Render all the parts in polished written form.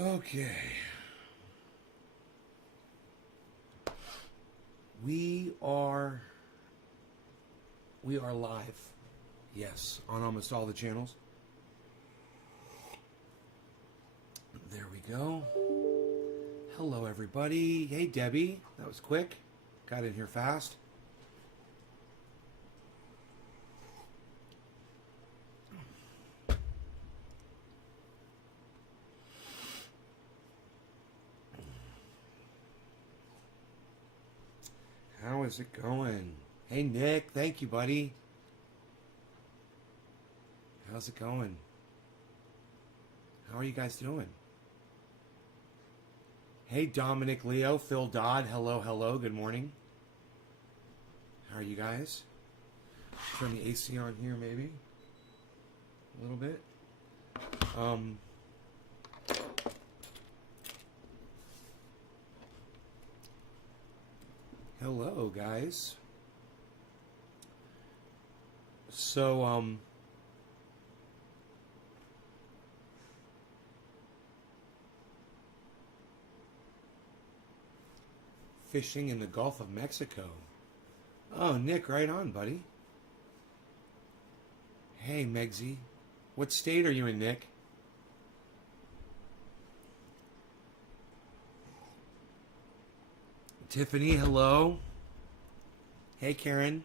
Okay. We are live. Yes, on almost all the channels. There we go. Hello, everybody. Hey, Debbie. That was quick. Got in here fast. How is it going? Hey, Nick. Thank you, buddy. How's it going? How are you guys doing? Hey, Dominic, Leo, Phil Dodd. Hello, hello. Good morning. How are you guys? Turn the AC on here, maybe. A little bit. Hello, guys. So, fishing in the Gulf of Mexico. Oh, Nick, right on, buddy. Hey, Megsy. What state are you in, Nick? Tiffany, hello. Hey, Karen.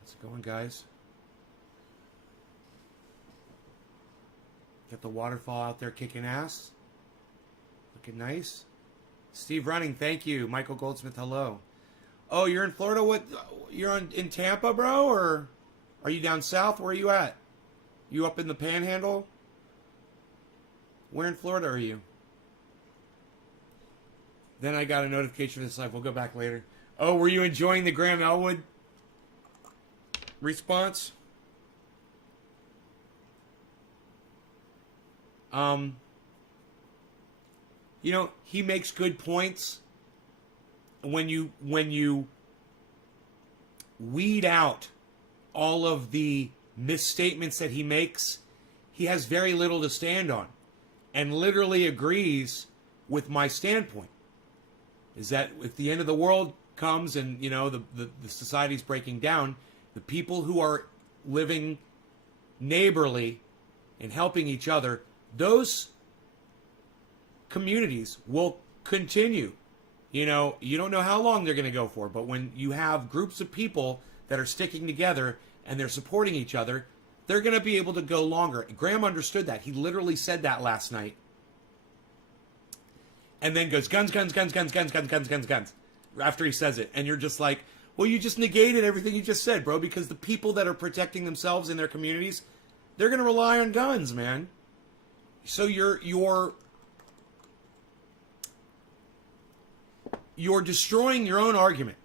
How's it going, guys? Got the waterfall out there kicking ass. Looking nice. Steve Running, thank you. Michael Goldsmith, hello. Oh, you're in Florida? What? You're in Tampa, bro? Or are you down south? Where are you at? You up in the Panhandle? Where in Florida are you? Then I got a notification for this live. We'll go back later. Oh, were you enjoying the Graham Elwood response? You know, he makes good points. When you weed out all of the misstatements that he makes, he has very little to stand on, and literally agrees with my standpoint. Is that if the end of the world comes and, you know, the society's breaking down, the people who are living neighborly and helping each other, those communities will continue. You know, you don't know how long they're going to go for, but when you have groups of people that are sticking together and they're supporting each other, they're going to be able to go longer. Graham understood that. He literally said that last night. And then goes, guns, guns, guns, guns, guns, guns, guns, guns, guns, after he says it. And you're just like, well, you just negated everything you just said, bro, because the people that are protecting themselves in their communities, they're going to rely on guns, man. So you're destroying your own argument.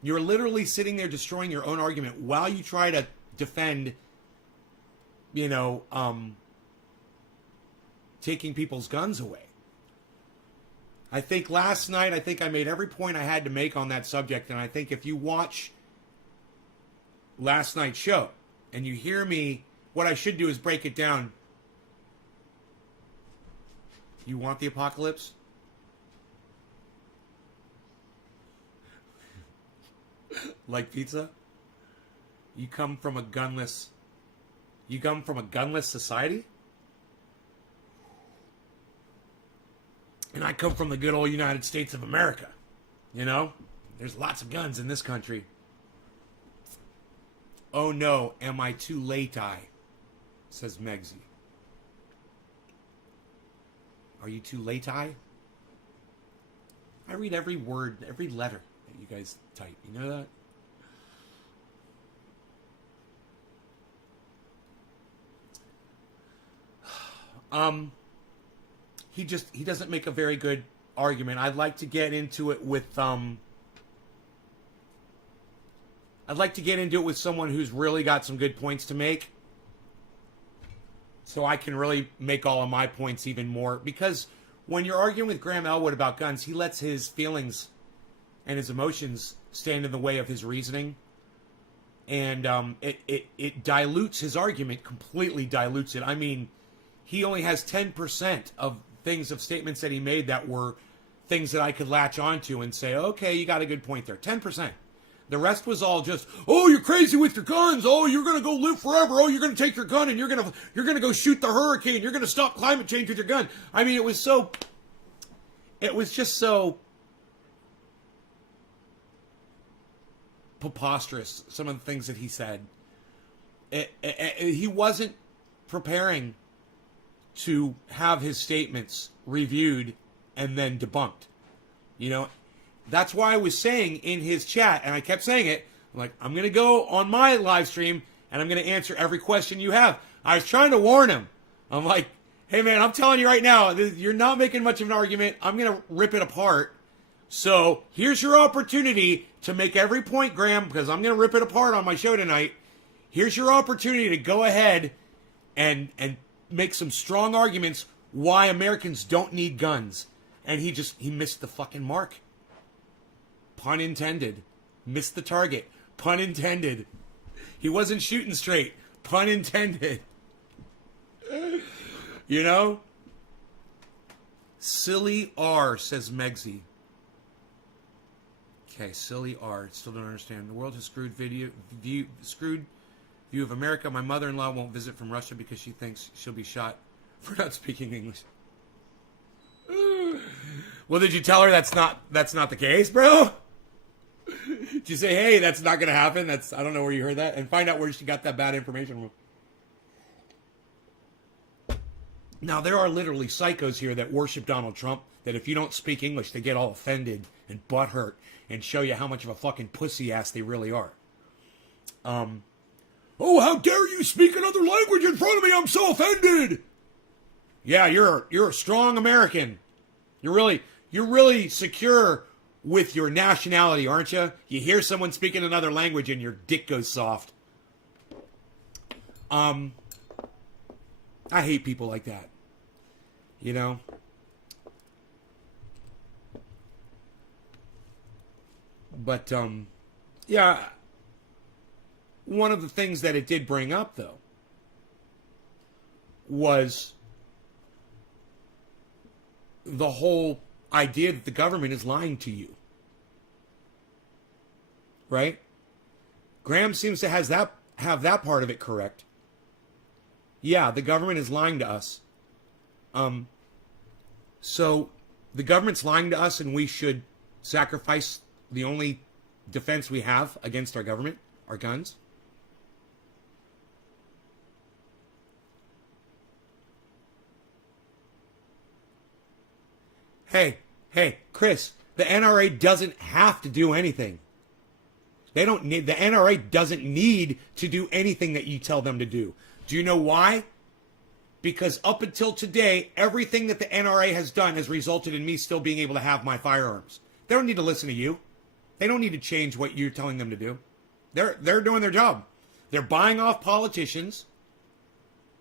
You're literally sitting there destroying your own argument while you try to defend, you know, taking people's guns away. I think last night, I made every point I had to make on that subject, and I think if you watch last night's show and you hear me, what I should do is break it down. You want the apocalypse? Like pizza? You come from a gunless society? And I come from the good old United States of America. You know? There's lots of guns in this country. Oh no, am I too late-I? Says Megsy. Are you too late-I? I read every word, every letter that you guys type. You know that? He doesn't make a very good argument. I'd like to get into it with someone who's really got some good points to make, so I can really make all of my points even more. Because when you're arguing with Graham Elwood about guns, he lets his feelings and his emotions stand in the way of his reasoning. And it dilutes his argument, completely dilutes it. I mean, he only has 10% of statements that he made that were things that I could latch onto and say, okay, you got a good point there. 10%. The rest was all just, oh, you're crazy with your guns. Oh, you're going to go live forever. Oh, you're going to take your gun and you're going to go shoot the hurricane. You're going to stop climate change with your gun. I mean, it was just so preposterous, some of the things that he said. He wasn't preparing to have his statements reviewed and then debunked. You know, that's why I was saying in his chat, and I kept saying it, I'm like, I'm going to go on my live stream and I'm going to answer every question you have. I was trying to warn him. I'm like, hey man, I'm telling you right now, you're not making much of an argument. I'm going to rip it apart. So here's your opportunity to make every point, Graham, because I'm going to rip it apart on my show tonight. Here's your opportunity to go ahead and make some strong arguments why Americans don't need guns. And he missed the fucking mark. Pun intended. Missed the target. Pun intended. He wasn't shooting straight. Pun intended. You know? Silly R, says Megsy. Okay, silly R. Still don't understand. The world has screwed view of America. My mother-in-law won't visit from Russia because she thinks she'll be shot for not speaking English. Well, did you tell her that's not the case, bro? Did you say, hey, that's not going to happen? I don't know where you heard that. And find out where she got that bad information from. Now, there are literally psychos here that worship Donald Trump, that if you don't speak English, they get all offended and butthurt and show you how much of a fucking pussy ass they really are. Oh, how dare you speak another language in front of me? I'm so offended. Yeah, you're a strong American. You're really secure with your nationality, aren't you? You hear someone speaking another language and your dick goes soft. I hate people like that. You know? But, yeah, one of the things that it did bring up, though, was the whole idea that the government is lying to you. Right? Graham seems to have that part of it correct. Yeah, the government is lying to us. So the government's lying to us and we should sacrifice the only defense we have against our government, our guns. Hey, Chris, the NRA doesn't have to do anything. The NRA doesn't need to do anything that you tell them to do. Do you know why? Because up until today, everything that the NRA has done has resulted in me still being able to have my firearms. They don't need to listen to you. They don't need to change what you're telling them to do. They're doing their job. They're buying off politicians.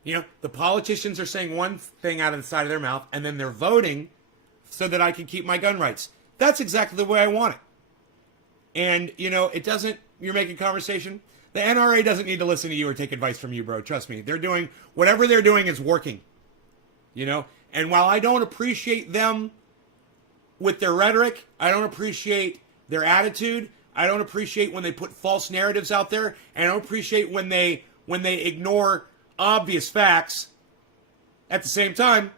You know, the politicians are saying one thing out of the side of their mouth, and then they're voting so that I can keep my gun rights. That's exactly the way I want it. And, you know, you're making conversation. The NRA doesn't need to listen to you or take advice from you, bro. Trust me. Whatever they're doing is working. You know? And while I don't appreciate them with their rhetoric, I don't appreciate their attitude, I don't appreciate when they put false narratives out there, and I don't appreciate when they ignore obvious facts, at the same time,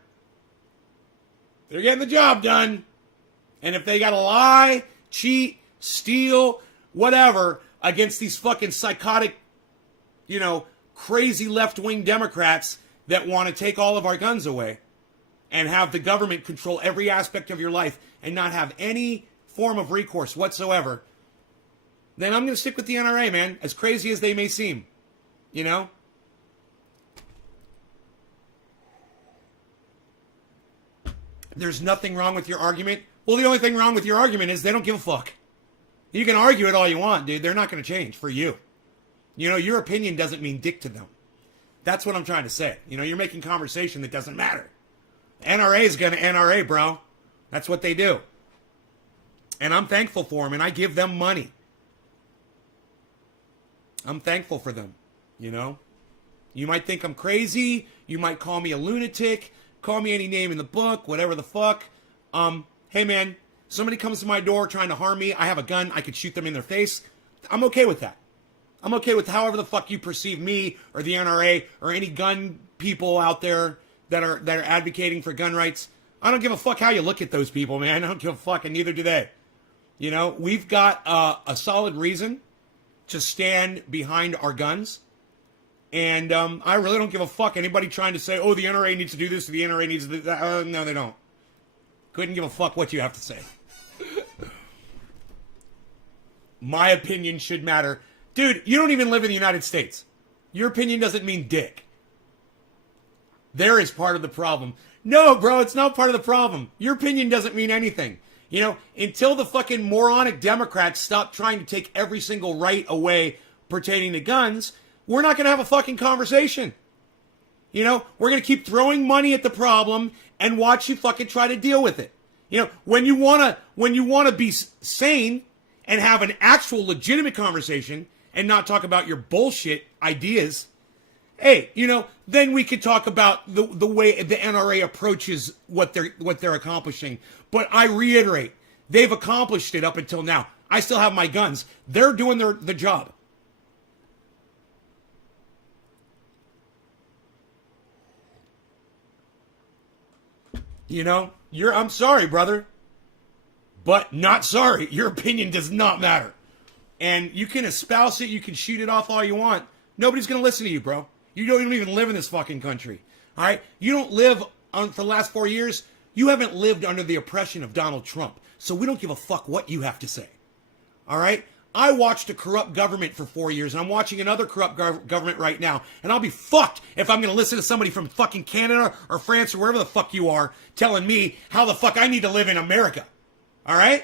they're getting the job done. And if they got to lie, cheat, steal, whatever, against these fucking psychotic, you know, crazy left-wing Democrats that want to take all of our guns away and have the government control every aspect of your life and not have any form of recourse whatsoever, then I'm going to stick with the NRA, man, as crazy as they may seem. You know? There's nothing wrong with your argument. Well, the only thing wrong with your argument is they don't give a fuck. You can argue it all you want, dude. They're not going to change for you. You know, your opinion doesn't mean dick to them. That's what I'm trying to say. You know, you're making conversation that doesn't matter. NRA is going to NRA, bro. That's what they do. And I'm thankful for them, and I give them money. I'm thankful for them, you know? You might think I'm crazy. You might call me a lunatic. Call me any name in the book, whatever the fuck. Hey man, somebody comes to my door trying to harm me. I have a gun. I could shoot them in their face. I'm okay with that. I'm okay with however the fuck you perceive me or the NRA or any gun people out there that are advocating for gun rights. I don't give a fuck how you look at those people, man. I don't give a fuck, and neither do they. You know, we've got a solid reason to stand behind our guns. And I really don't give a fuck anybody trying to say, oh, the NRA needs to do this or the NRA needs to do that. No, they don't. Couldn't give a fuck what you have to say. My opinion should matter. Dude, you don't even live in the United States. Your opinion doesn't mean dick. There is part of the problem. No, bro, it's not part of the problem. Your opinion doesn't mean anything. You know, until the fucking moronic Democrats stop trying to take every single right away pertaining to guns, we're not going to have a fucking conversation. You know, we're going to keep throwing money at the problem and watch you fucking try to deal with it. You know, when you want to be sane and have an actual legitimate conversation and not talk about your bullshit ideas, hey, you know, then we could talk about the way the NRA approaches what they're accomplishing. But I reiterate, they've accomplished it up until now. I still have my guns. They're doing the job. You know, I'm sorry, brother, but not sorry. Your opinion does not matter. And you can espouse it, you can shoot it off all you want. Nobody's going to listen to you, bro. You don't even live in this fucking country. All right? You don't live for the last 4 years. You haven't lived under the oppression of Donald Trump. So we don't give a fuck what you have to say. All right? I watched a corrupt government for 4 years, and I'm watching another corrupt government right now. And I'll be fucked if I'm going to listen to somebody from fucking Canada or France or wherever the fuck you are telling me how the fuck I need to live in America. All right?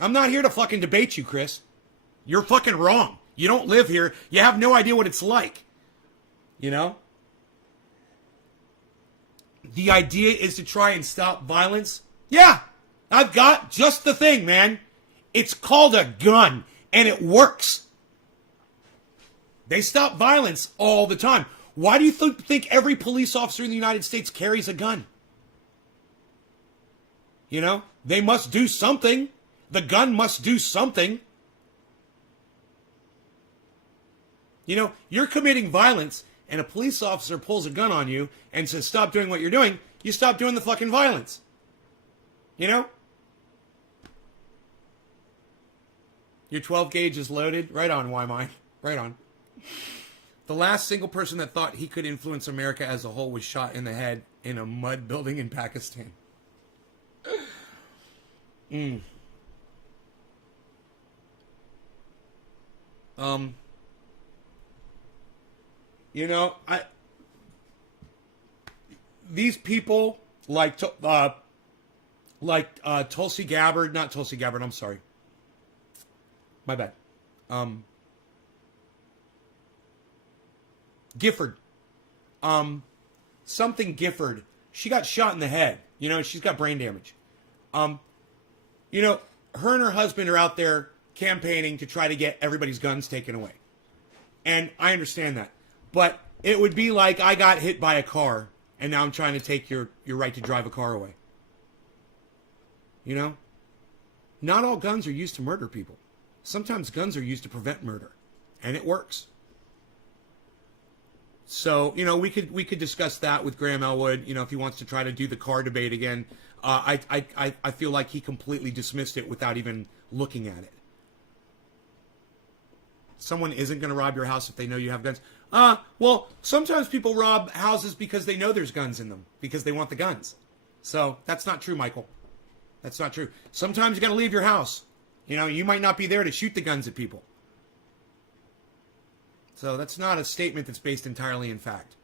I'm not here to fucking debate you, Chris. You're fucking wrong. You don't live here. You have no idea what it's like. You know? The idea is to try and stop violence. Yeah, I've got just the thing, man. It's called a gun, and it works. They stop violence all the time. Why do you think every police officer in the United States carries a gun? You know, they must do something. The gun must do something. You know, you're committing violence, and a police officer pulls a gun on you and says, stop doing what you're doing. You stop doing the fucking violence. You know? Your 12 gauge is loaded. Right on, why mine? Right on. The last single person that thought he could influence America as a whole was shot in the head in a mud building in Pakistan. You know, these people like Tulsi Gabbard, not Tulsi Gabbard, I'm sorry. My bad. Gifford. Something Gifford. She got shot in the head. You know, she's got brain damage. You know, her and her husband are out there campaigning to try to get everybody's guns taken away. And I understand that. But it would be like I got hit by a car and now I'm trying to take your right to drive a car away. You know? Not all guns are used to murder people. Sometimes guns are used to prevent murder. And it works. So, you know, we could discuss that with Graham Elwood, you know, if he wants to try to do the car debate again. I feel like he completely dismissed it without even looking at it. Someone isn't going to rob your house if they know you have guns. Well, sometimes people rob houses because they know there's guns in them, because they want the guns. So, that's not true, Michael. That's not true. Sometimes you got to leave your house. You know, you might not be there to shoot the guns at people. So, that's not a statement that's based entirely in fact.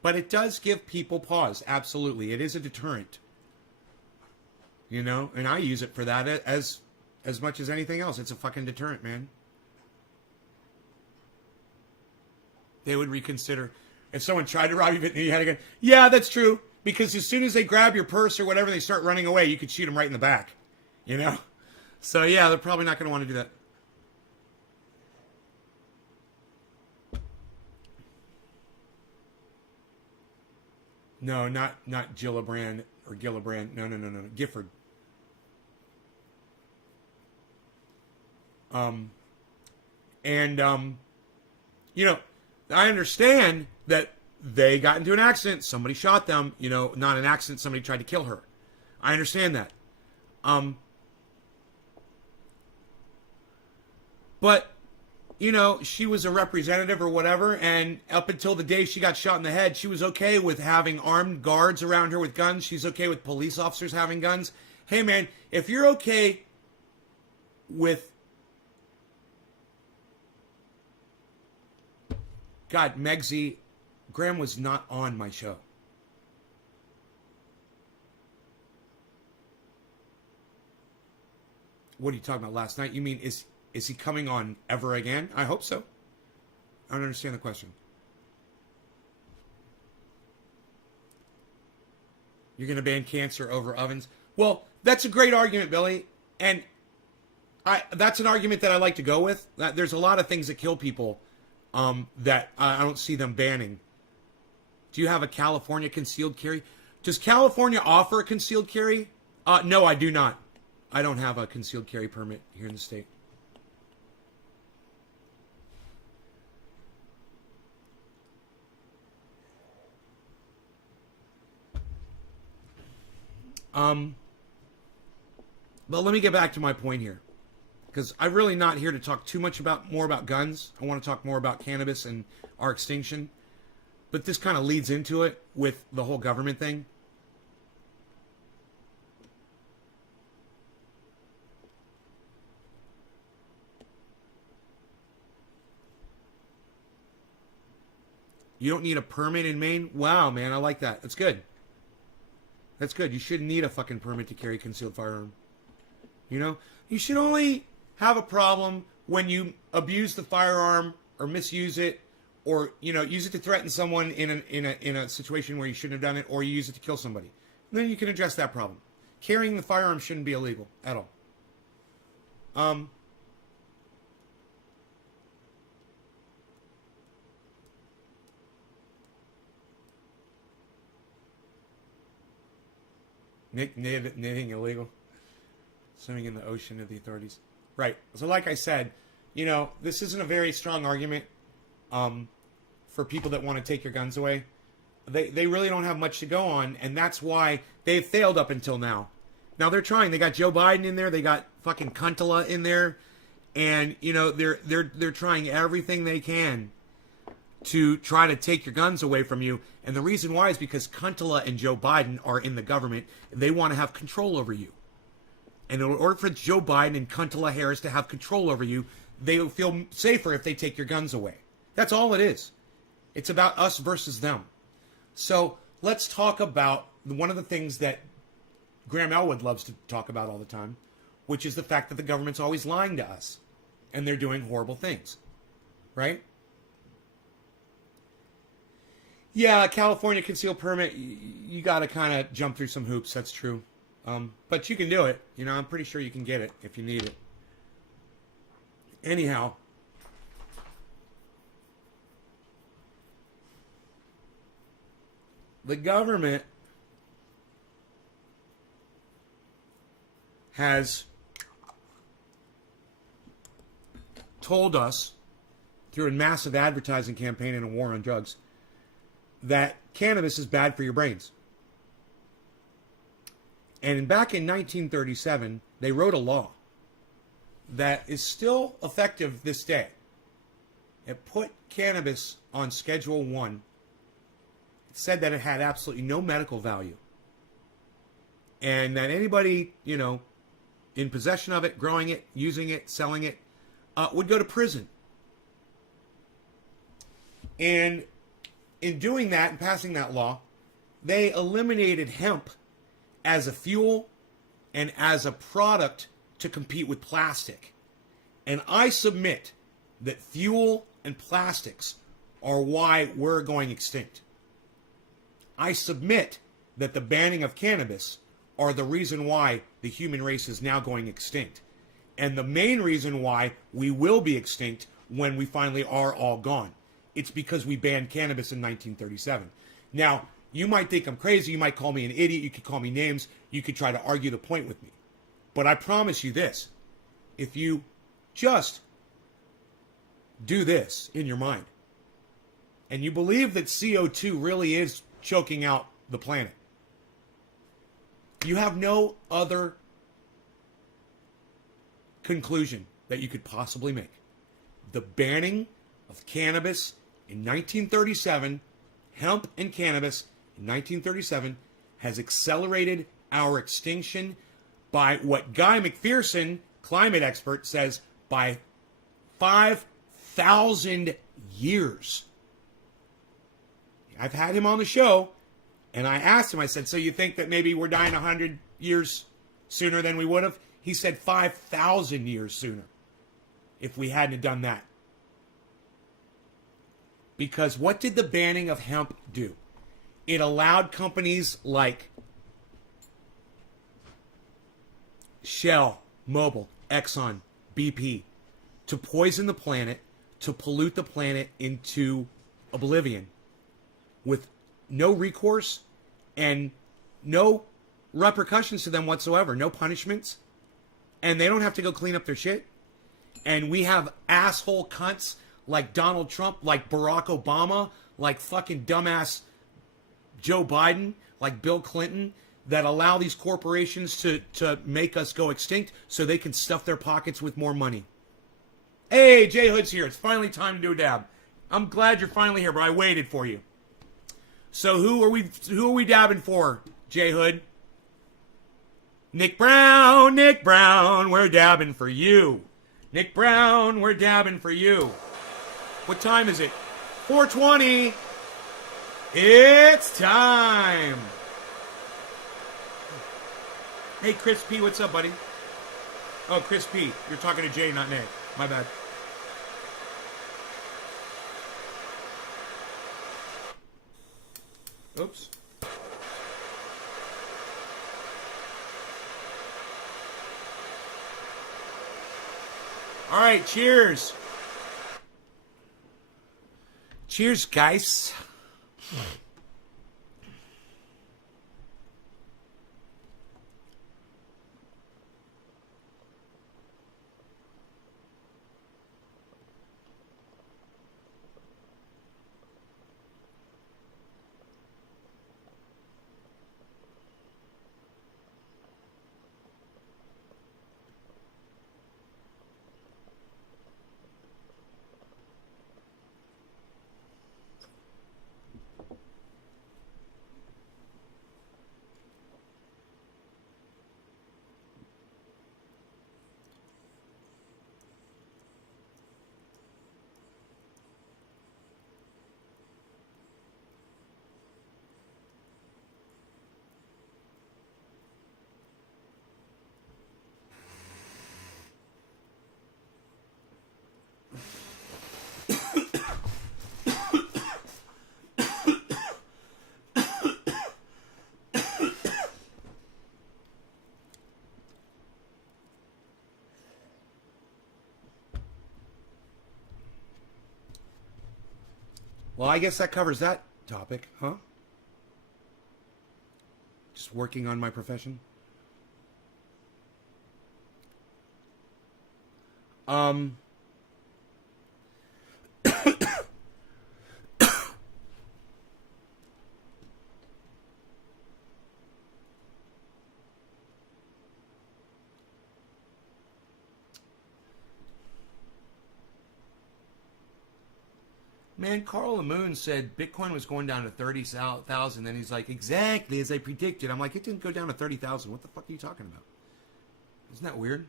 But it does give people pause. Absolutely. It is a deterrent. You know, and I use it for that as much as anything else. It's a fucking deterrent, man. They would reconsider. If someone tried to rob you, you had a gun. Yeah, that's true. Because as soon as they grab your purse or whatever, they start running away, you could shoot them right in the back. You know? So yeah, they're probably not going to want to do that. No, not Gillibrand or Gillibrand. No. Gifford. And you know, I understand that they got into an accident. Somebody shot them. You know, not an accident. Somebody tried to kill her. I understand that. But you know, she was a representative or whatever, and up until the day she got shot in the head, she was okay with having armed guards around her with guns. She's okay with police officers having guns. Hey, man, if you're okay with... God, Megsy, Graham was not on my show. What are you talking about last night? You mean, is he coming on ever again? I hope so. I don't understand the question. You're going to ban cancer over ovens? Well, that's a great argument, Billy. And that's an argument that I like to go with. There's a lot of things that kill people that I don't see them banning. Do you have a California concealed carry? Does California offer a concealed carry? No, I do not. I don't have a concealed carry permit here in the state. But let me get back to my point here, because I'm really not here to talk too much more about guns. I want to talk more about cannabis and our extinction. But this kind of leads into it with the whole government thing. You don't need a permit in Maine? Wow, man, I like that. That's good. That's good. You shouldn't need a fucking permit to carry a concealed firearm. You know? You should only have a problem when you abuse the firearm or misuse it, or, you know, use it to threaten someone in a situation where you shouldn't have done it, or you use it to kill somebody. Then you can address that problem. Carrying the firearm shouldn't be illegal at all. Knitting illegal. Swimming in the ocean of the authorities. Right. So like I said, you know, this isn't a very strong argument for people that want to take your guns away. They really don't have much to go on, and that's why they've failed up until now. Now they're trying. They got Joe Biden in there. They got fucking Kuntala in there, and you know they're trying everything they can to try to take your guns away from you. And the reason why is because Kuntala and Joe Biden are in the government, and they want to have control over you. And in order for Joe Biden and Kuntala Harris to have control over you, they will feel safer if they take your guns away. That's all it is. It's about us versus them. So let's talk about one of the things that Graham Elwood loves to talk about all the time, which is the fact that the government's always lying to us, and they're doing horrible things. Right? Yeah, California concealed permit, you got to kind of jump through some hoops. That's true. But you can do it. You know, I'm pretty sure you can get it if you need it. Anyhow. The government has told us through a massive advertising campaign and a war on drugs that cannabis is bad for your brains. And back in 1937, they wrote a law that is still effective this day. It put cannabis on Schedule 1. It said that it had absolutely no medical value. And that anybody, you know, in possession of it, growing it, using it, selling it, would go to prison. And in doing that and passing that law, they eliminated hemp as a fuel and as a product to compete with plastic. And I submit that fuel and plastics are why we're going extinct. I submit that the banning of cannabis are the reason why the human race is now going extinct. And the main reason why we will be extinct when we finally are all gone, it's because we banned cannabis in 1937. Now, you might think I'm crazy. You might call me an idiot. You could call me names. You could try to argue the point with me. But I promise you this. If you just do this in your mind, and you believe that CO2 really is choking out the planet, you have no other conclusion that you could possibly make. The banning of cannabis in 1937, hemp and cannabis in 1937, has accelerated our extinction by what Guy McPherson, climate expert, says by 5,000 years. I've had him on the show, and I asked him, I said, so you think that maybe we're dying 100 years sooner than we would have? He said 5,000 years sooner if we hadn't done that. Because what did the banning of hemp do? It allowed companies like Shell, Mobil, Exxon, BP to poison the planet, to pollute the planet into oblivion with no recourse and no repercussions to them whatsoever, no punishments, and they don't have to go clean up their shit. And we have asshole cunts like Donald Trump, like Barack Obama, like fucking dumbass Joe Biden, like Bill Clinton, that allow these corporations to make us go extinct so they can stuff their pockets with more money. Hey, Jay Hood's here. It's finally time to do a dab. I'm glad you're finally here, but I waited for you. So who are we dabbing for, Jay Hood? Nick Brown, we're dabbing for you. Nick Brown, we're dabbing for you. What time is it? 4:20. It's time. Hey, Chris P, what's up, buddy? Oh, Chris P, you're talking to Jay, not Nick. My bad. Oops. All right, cheers. Cheers, guys. Well, I guess that covers that topic, huh? Just working on my profession. Man, Carl Moon said Bitcoin was going down to 30,000. Then he's like, exactly as I predicted. I'm like, it didn't go down to 30,000. What the fuck are you talking about? Isn't that weird?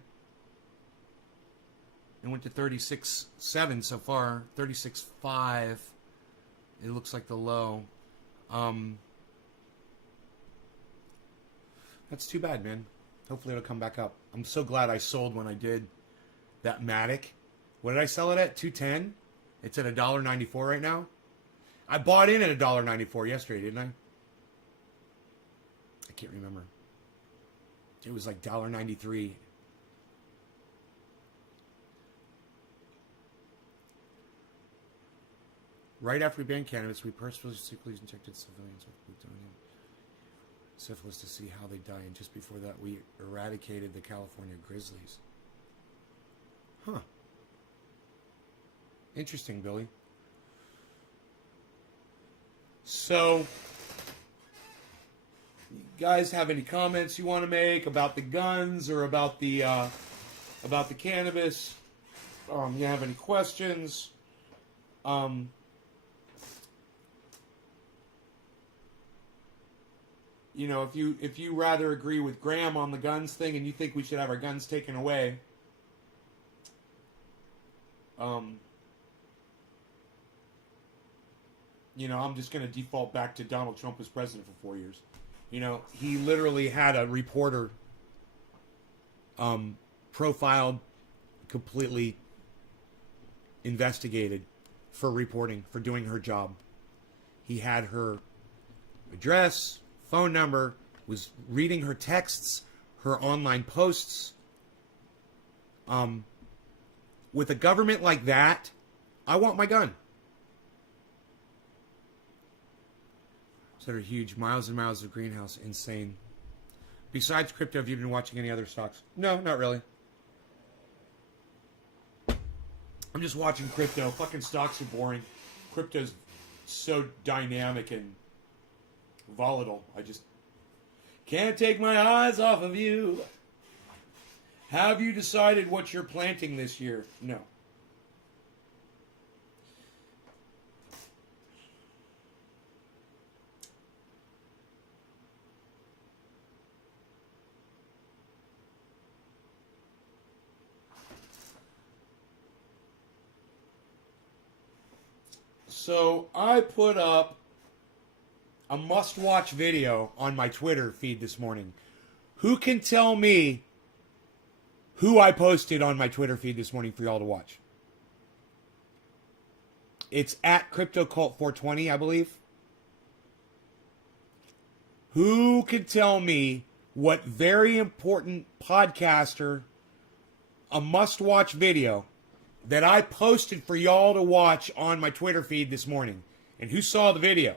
It went to 36.7 so far. 36.5. It looks like the low. That's too bad, man. Hopefully it'll come back up. I'm so glad I sold when I did that Matic. What did I sell it at? 210? It's at $1.94 right now. I bought in at $1.94 yesterday, didn't I? I can't remember. It was like $1.93. Right after we banned cannabis, we purposefully injected civilians with plutonium syphilis to see how they die, and just before that, we eradicated the California grizzlies. Huh. Interesting, Billy. So, you guys have any comments you want to make about the guns or about the cannabis? You have any questions? You know, if you rather agree with Graham on the guns thing and you think we should have our guns taken away, you know, I'm just going to default back to Donald Trump as president for 4 years. You know, he literally had a reporter profiled, completely investigated for reporting, for doing her job. He had her address, phone number, was reading her texts, her online posts. With a government like that, I want my gun. That are huge, miles and miles of greenhouse, insane. Besides crypto, have you been watching any other stocks? No, not really. I'm just watching crypto. Fucking stocks are boring. Crypto's so dynamic and volatile. I just can't take my eyes off of you. Have you decided what you're planting this year? No. So I put up a must-watch video on my Twitter feed this morning. Who can tell me who I posted on my Twitter feed this morning for y'all to watch? It's at CryptoCult420, I believe. Who can tell me what very important podcaster, a must-watch video that I posted for y'all to watch on my Twitter feed this morning? And who saw the video?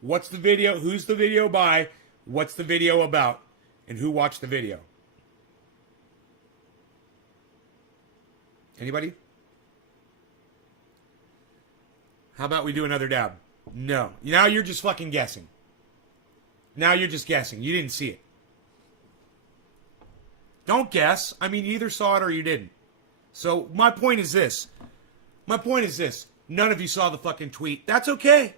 What's the video? Who's the video by? What's the video about? And who watched the video? Anybody? How about we do another dab? No. Now you're just fucking guessing. Now you're just guessing. You didn't see it. Don't guess. I mean, you either saw it or you didn't. So my point is this. None of you saw the fucking tweet. That's okay.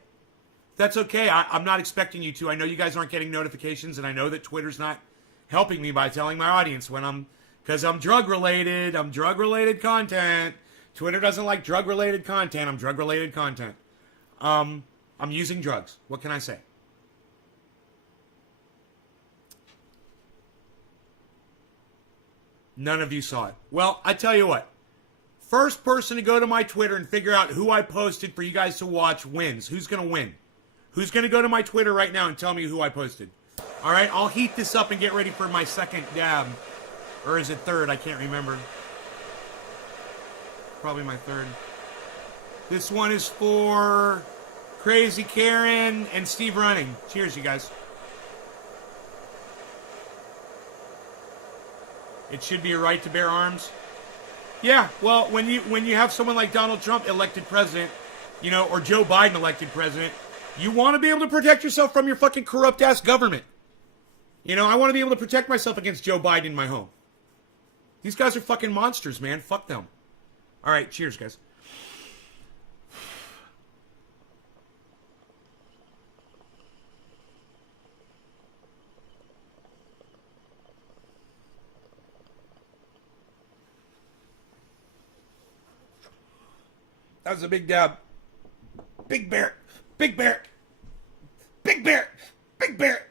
That's okay. I'm not expecting you to. I know you guys aren't getting notifications, and I know that Twitter's not helping me by telling my audience because I'm drug-related. I'm drug-related content. Twitter doesn't like drug-related content. I'm drug-related content. I'm using drugs. What can I say? None of you saw it. Well, I tell you what. First person to go to my Twitter and figure out who I posted for you guys to watch wins. Who's going to win? Who's going to go to my Twitter right now and tell me who I posted? All right, I'll heat this up and get ready for my second dab. Or is it third? I can't remember. Probably my third. This one is for Crazy Karen and Steve Running. Cheers, you guys. It should be a right to bear arms. Yeah, well, when you have someone like Donald Trump elected president, you know, or Joe Biden elected president, you want to be able to protect yourself from your fucking corrupt-ass government. You know, I want to be able to protect myself against Joe Biden in my home. These guys are fucking monsters, man. Fuck them. All right, cheers, guys. That was a big dab. Big bear. Big bear. Big bear. Big bear.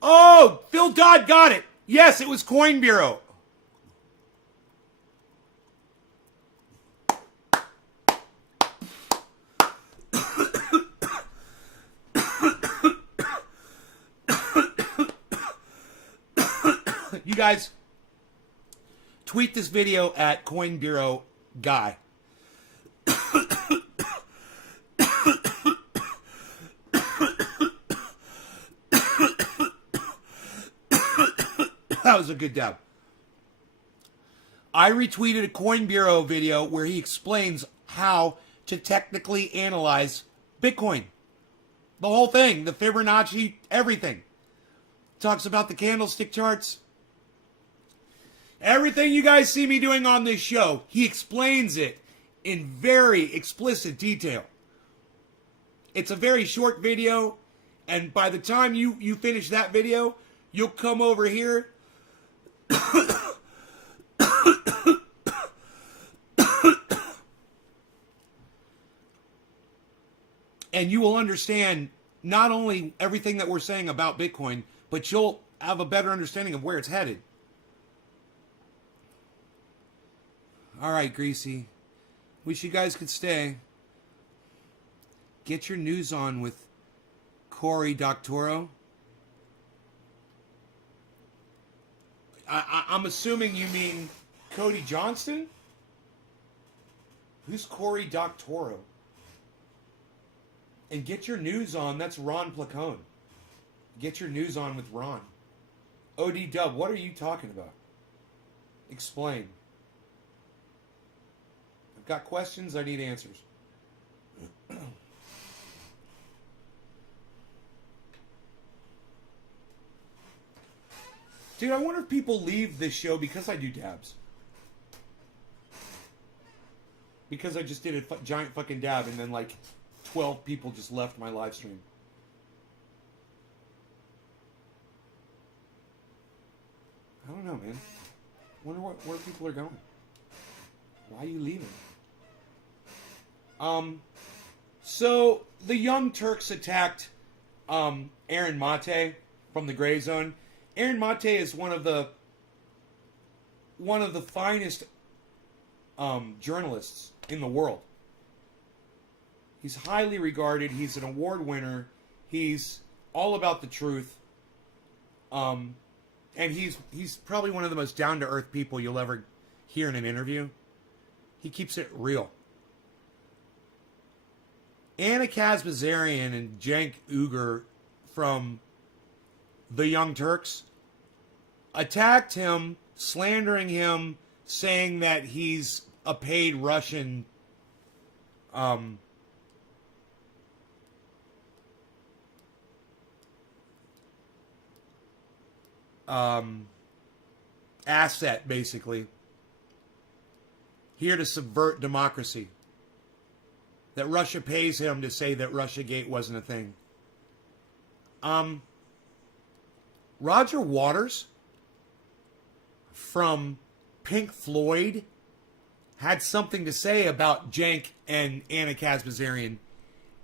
Oh, Phil Dodd got it. Yes, it was Coin Bureau. guys, tweet this video at Coin Bureau Guy. That was a good dab. I retweeted a Coin Bureau video where he explains how to technically analyze Bitcoin. The whole thing, the Fibonacci, everything. Talks about the candlestick charts. Everything you guys see me doing on this show, he explains it in very explicit detail. It's a very short video, and by the time you finish that video, you'll come over here and you will understand not only everything that we're saying about Bitcoin, but you'll have a better understanding of where it's headed. All right, Greasy. Wish you guys could stay. Get your news on with Cory Doctorow. I'm assuming you mean Cody Johnston? Who's Cory Doctorow? And get your news on, that's Ron Placone. Get your news on with Ron. OD Dub, what are you talking about? Explain. I've got questions, I need answers. Dude, I wonder if people leave this show because I do dabs. Because I just did a giant fucking dab and then like 12 people just left my live stream. I don't know, man. Wonder where people are going. Why are you leaving? So the Young Turks attacked Aaron Mate from the Gray Zone. Aaron Mate is one of the finest journalists in the world. He's highly regarded. He's an award winner. He's all about the truth. And he's probably one of the most down-to-earth people you'll ever hear in an interview. He keeps it real. Anna Kazbazarian and Cenk Uygur from the Young Turks attacked him, slandering him, saying that he's a paid Russian asset, basically, here to subvert democracy. That Russia pays him to say that Russiagate wasn't a thing. Roger Waters from Pink Floyd had something to say about Cenk and Anna Kazbazarian.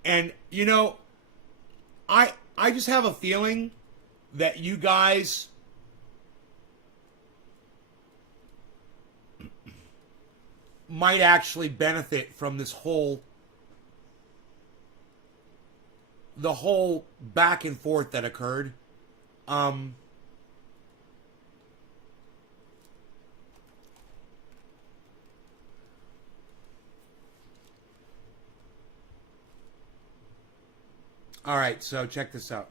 And, you know, I just have a feeling that you guys might actually benefit from this whole back and forth that occurred. All right, so check this out.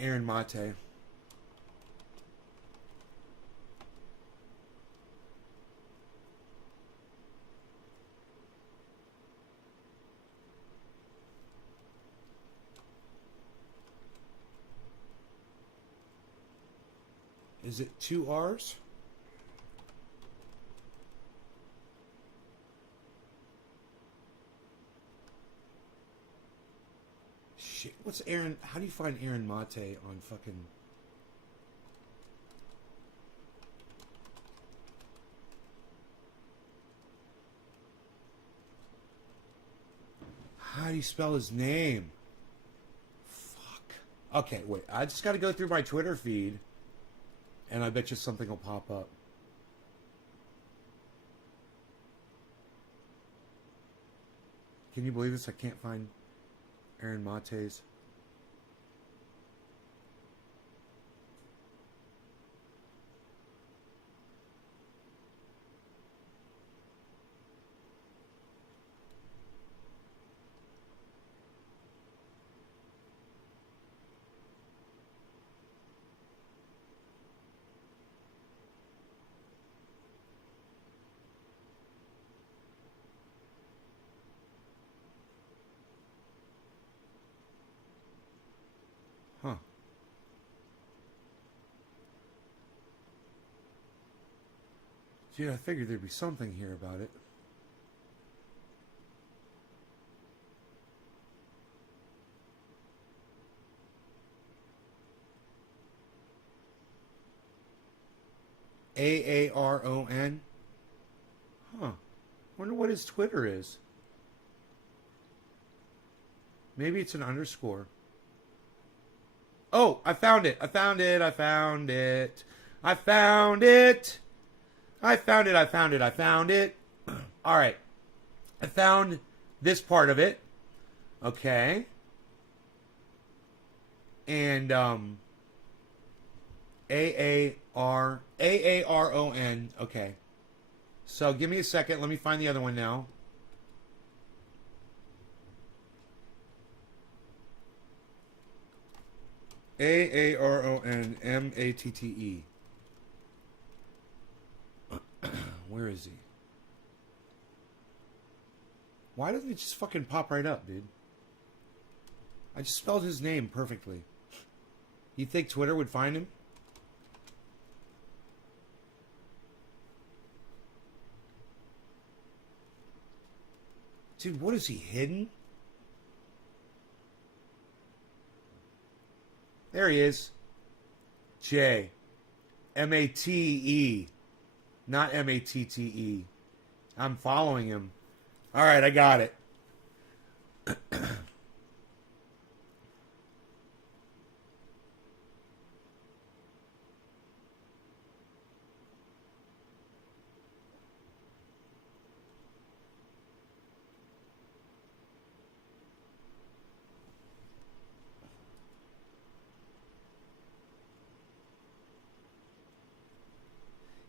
Aaron Mate. Is it 2 R's? Shit, what's Aaron? How do you find Aaron Mate on fucking how do you spell his name? Fuck. Okay, wait. I just got to go through my Twitter feed, and I bet you something will pop up. Can you believe this? I can't find Aaron Mate's. Huh. Dude, I figured there'd be something here about it. Aaron? Huh. Wonder what his Twitter is. Maybe it's an underscore. Oh, I found it. I found it. I found it. I found it. I found it. I found it. I found it. All right. I found this part of it. Okay. And Aaron. Okay. So give me a second. Let me find the other one now. Aaronmatte. Where is he? Why doesn't it just fucking pop right up, dude? I just spelled his name perfectly. You think Twitter would find him? Dude, what is he hidden? There he is. J. M-A-T-E. Not M-A-T-T-E. I'm following him. All right, I got it.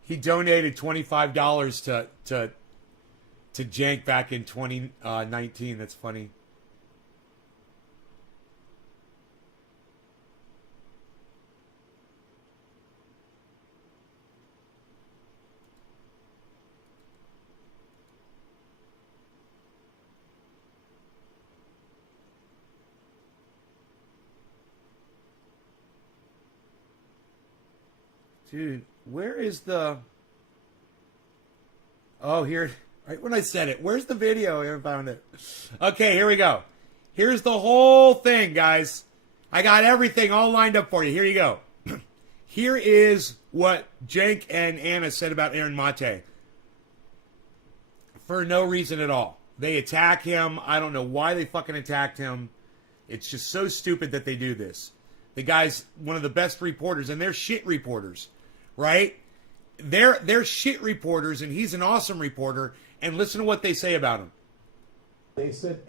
He donated $25 to Jank back in 2019. That's funny. Dude, where is the... Oh, here... Right when I said it. Where's the video? I found it. Okay, here we go. Here's the whole thing, guys. I got everything all lined up for you. Here you go. Here is what Jank and Anna said about Aaron Mate. For no reason at all. They attack him. I don't know why they fucking attacked him. It's just so stupid that they do this. The guy's one of the best reporters, and they're shit reporters, right? They're shit reporters, and he's an awesome reporter. And listen to what they say about him. They said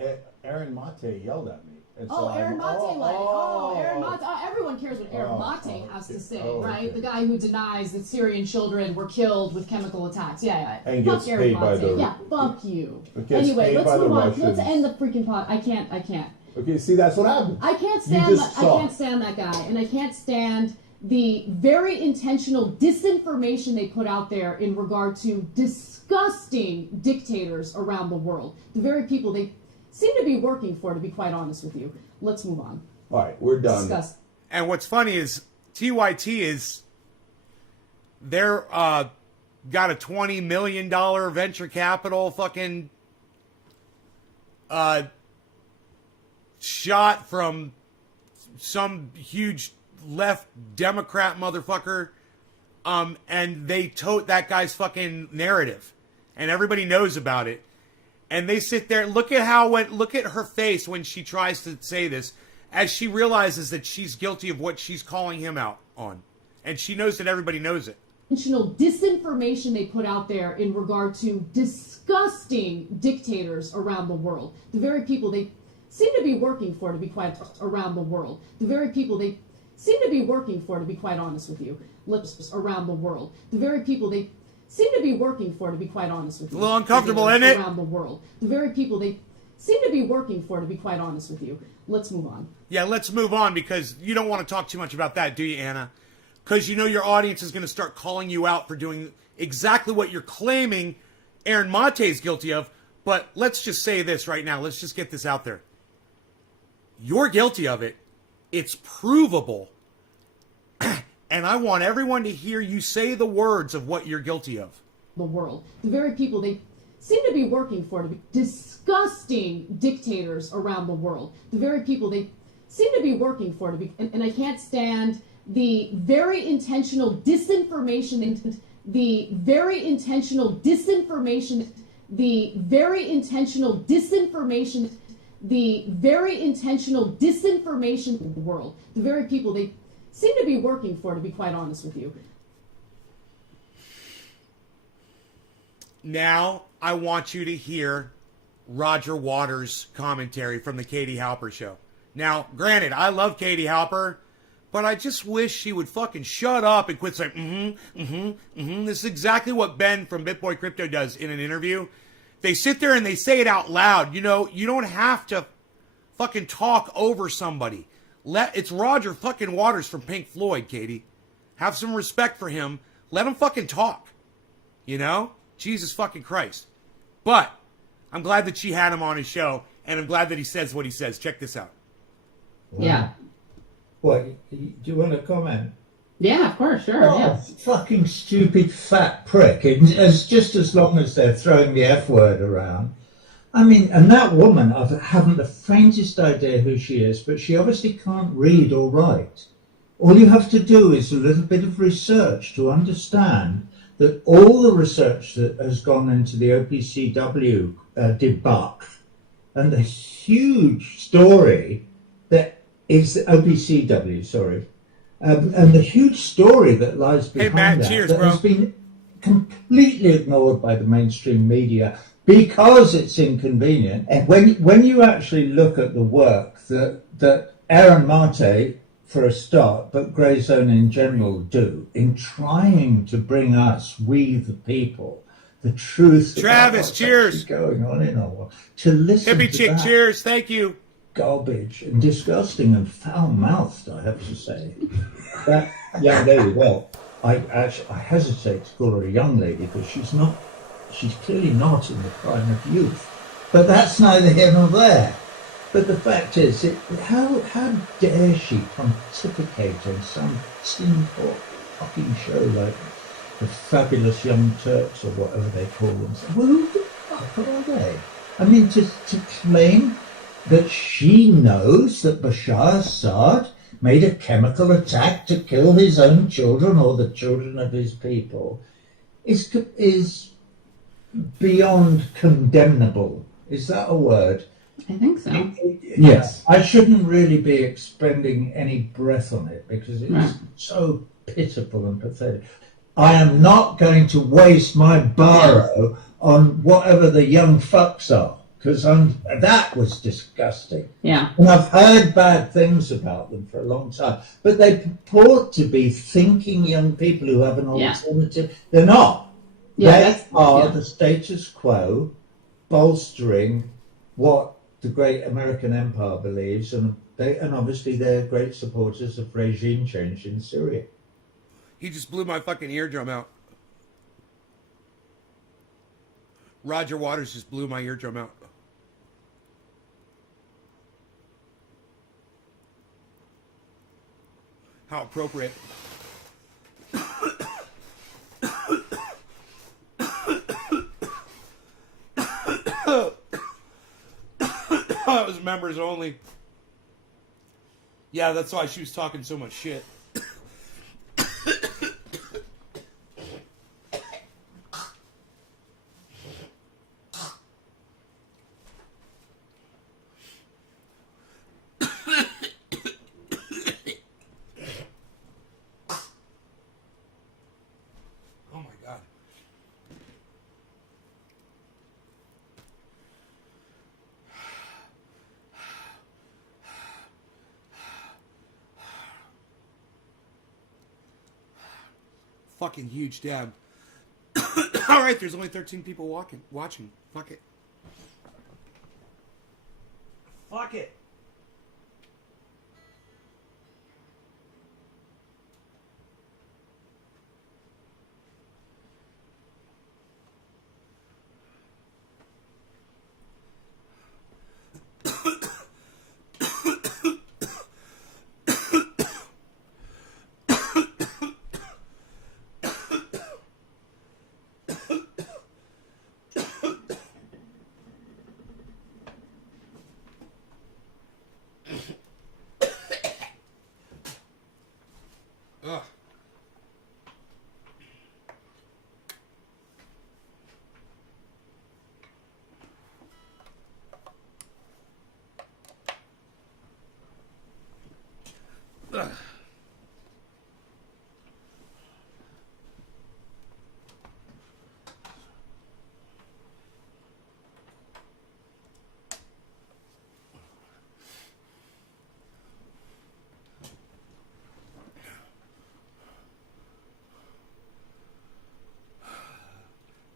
Aaron Mate yelled at me. And so Aaron Mate, Aaron Mate. Everyone cares what Aaron Mate has to say, right? Okay. The guy who denies that Syrian children were killed with chemical attacks. Yeah. And fuck gets Aaron paid by Mate. the... Yeah, fuck you. Gets Anyway, paid let's by the move on. Russians. Let's end the freaking pod. I can't. Okay, see, that's what happened. I can't You stand. just I can't stand that guy, and I can't stand the very intentional disinformation they put out there in regard to disgusting dictators around the world. The very people they seem to be working for, to be quite honest with you. Let's move on. All right, we're done. Disgust. And what's funny is TYT is they're got a $20 million venture capital fucking shot from some huge left Democrat motherfucker, and they tote that guy's fucking narrative, and everybody knows about it. And they sit there. Look at her face when she tries to say this, as she realizes that she's guilty of what she's calling him out on, and she knows that everybody knows it. Intentional disinformation they put out there in regard to disgusting dictators around the world. The very people they seem to be working for, to be quite around the world. The very people they seem to be working for, to be quite honest with you. Lips around the world. The very people they seem to be working for, to be quite honest with you. A little uncomfortable, isn't it? Around the world. The very people they seem to be working for, to be quite honest with you. Let's move on. Yeah, let's move on, because you don't want to talk too much about that, do you, Anna? Because you know your audience is going to start calling you out for doing exactly what you're claiming Aaron Mate is guilty of. But let's just say this right now. Let's just get this out there. You're guilty of it. It's provable. And I want everyone to hear you say the words of what you're guilty of. The world. The very people they seem to be working for, to be disgusting dictators around the world. The very people they seem to be working for, to be, and I can't stand the very intentional disinformation, the very intentional disinformation, the very intentional disinformation, the very intentional disinformation of the world. The very people they seem to be working for, to be quite honest with you. Now, I want you to hear Roger Waters' commentary from the Katie Halper show. Now, granted, I love Katie Halper, but I just wish she would fucking shut up and quit saying, This is exactly what Ben from BitBoy Crypto does in an interview. They sit there and they say it out loud. You know, you don't have to fucking talk over somebody. It's Roger fucking Waters from Pink Floyd, Katie. Have some respect for him. Let him fucking talk. You know? Jesus fucking Christ. But I'm glad that she had him on his show, and I'm glad that he says what he says. Check this out. Wow. Yeah. What, do you want to comment? Yeah, of course, sure. Oh, Yeah. fucking stupid fat prick. It's just as long as they're throwing the F word around. I mean, and that woman, I haven't the faintest idea who she is, but she obviously can't read or write. All you have to do is a little bit of research to understand that all the research that has gone into the OPCW debunk and the huge story that is the OPCW, sorry, and the huge story that lies behind Matt, that, cheers, that bro. has been completely ignored by the mainstream media because it's inconvenient. And when you actually look at the work that Aaron Mate, for a start, but Grey Zone in general do in trying to bring us, we the people, the truth. Travis, about what's cheers. actually going on in our world, to listen Hippie to chick, that cheers. Thank you. garbage and disgusting and foul-mouthed, I have to say. That young lady, well, I hesitate to call her a young lady because she's clearly not in the prime of youth. But that's neither here nor there. But the fact is, how dare she pontificate on some tin pot fucking show like the Fabulous Young Turks or whatever they call themselves? Well, who the fuck are they? I mean, to claim that she knows that Bashar Assad made a chemical attack to kill his own children or the children of his people is beyond condemnable. Is that a word? I think so. Yes. I shouldn't really be expending any breath on it because it's Right. so pitiful and pathetic. I am not going to waste my borrow on whatever the young fucks are because that was disgusting. Yeah. And I've heard bad things about them for a long time, but they purport to be thinking young people who have an alternative. They're not. Yeah, They are the status quo bolstering what the great American empire believes, and obviously they're great supporters of regime change in Syria. He just blew my fucking eardrum out. Roger Waters just blew my eardrum out. How appropriate. It was members only. Yeah, that's why she was talking so much shit. fucking huge dab. All right, there's only 13 people watching. Fuck it. Fuck it. Ugh. Ugh.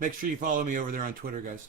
Make sure you follow me over there on Twitter, guys.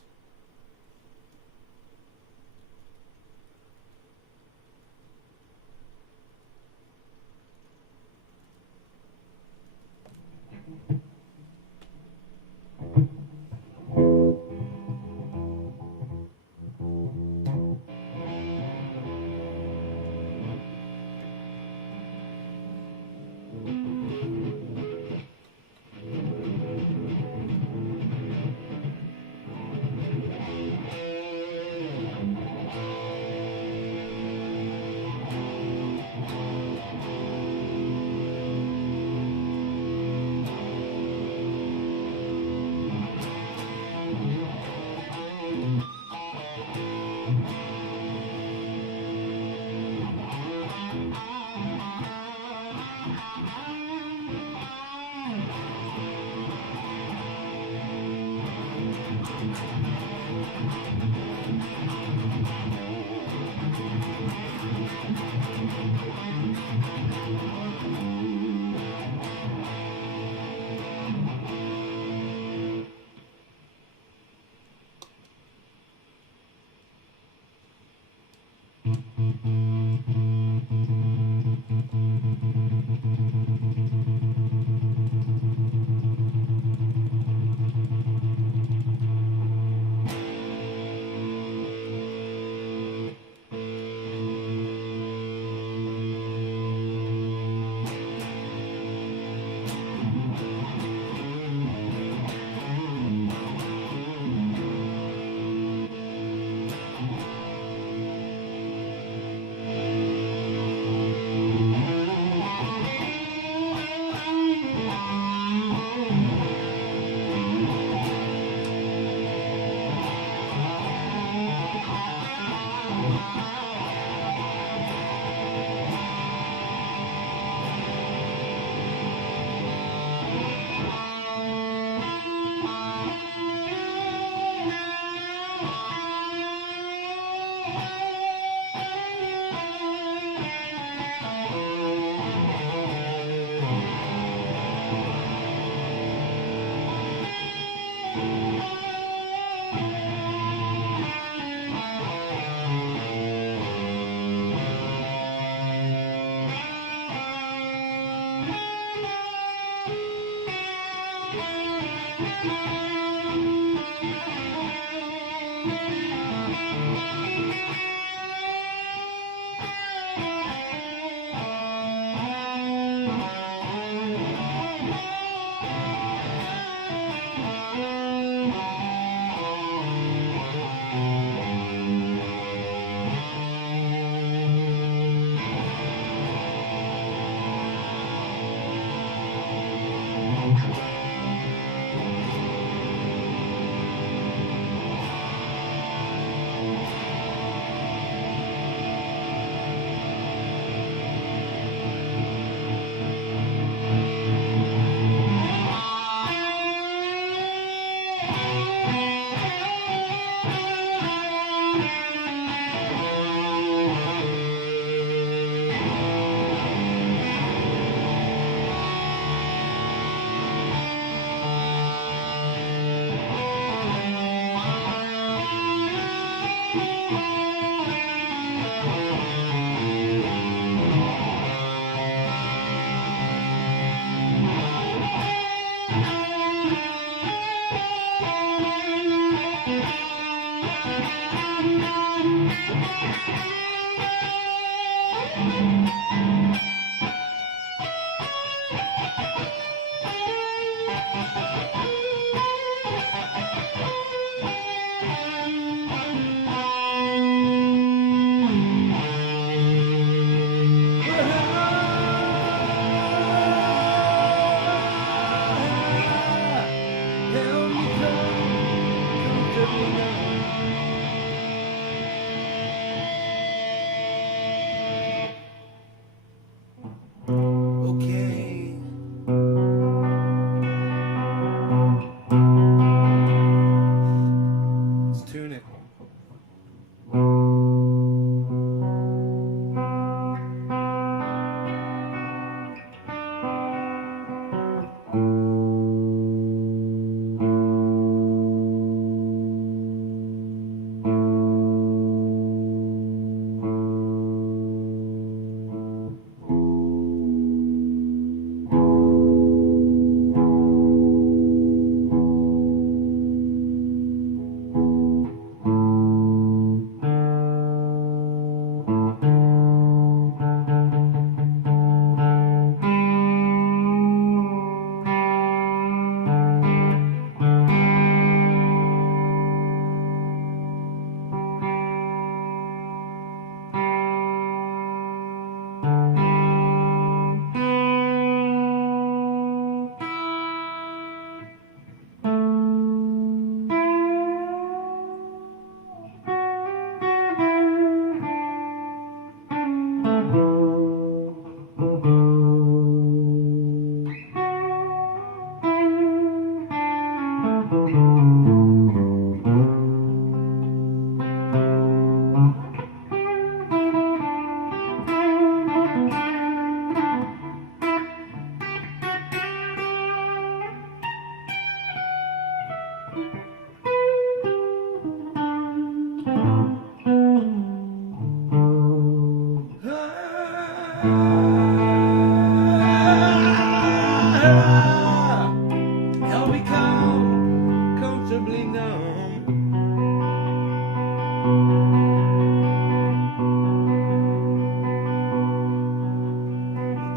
Help me come comfortably numb.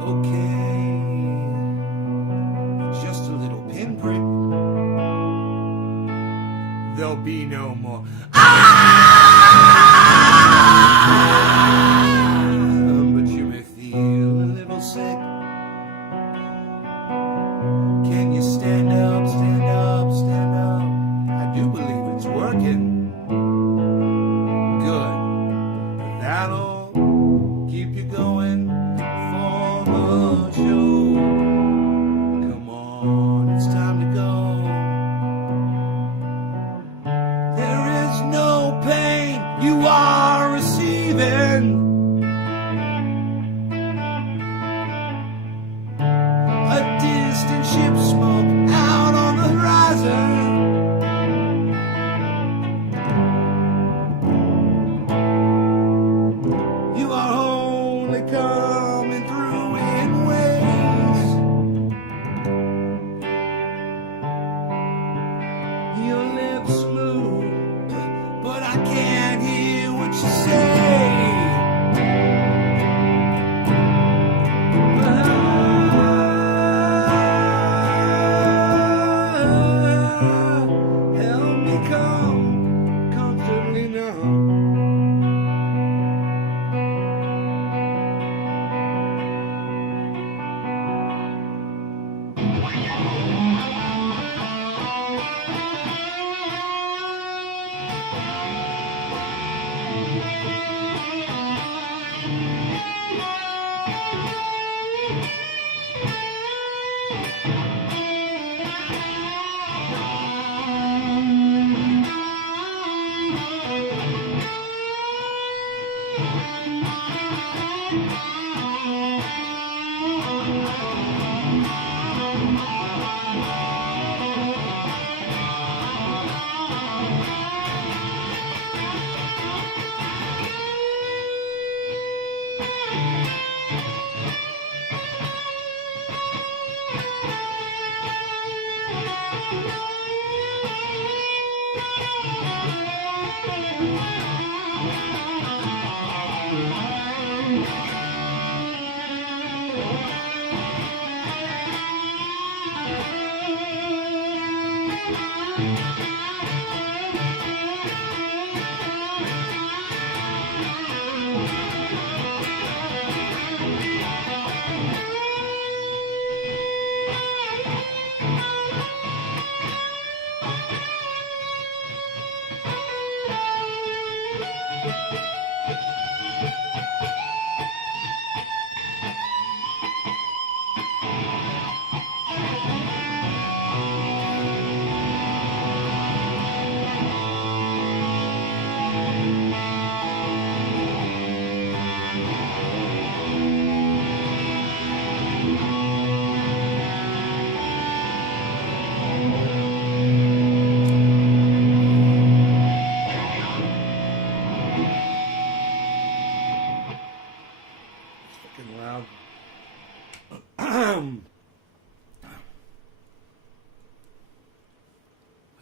Okay, just a little pinprick. There'll be no more. But you may feel a little sick. Can you stand up, stand up, stand up? I do believe it's working. Good. That'll keep you going for the show. Come on, it's time to go. There is no pain you are receiving. A distant ship smoke out on the horizon. You are only coming through in waves. Your lips move, but I can't hear what you say. Help me come comfortably numb.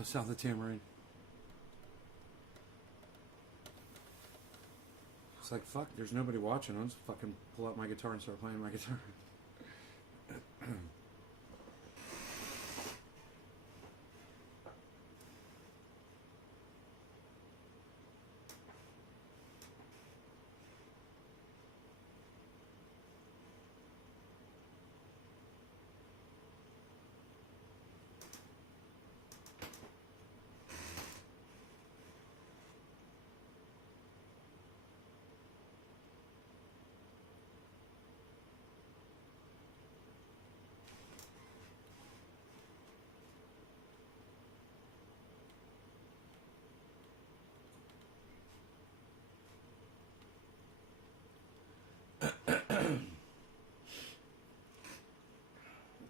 South of Tamarind. It's like, fuck, there's nobody watching. I'll just fucking pull out my guitar and start playing my guitar.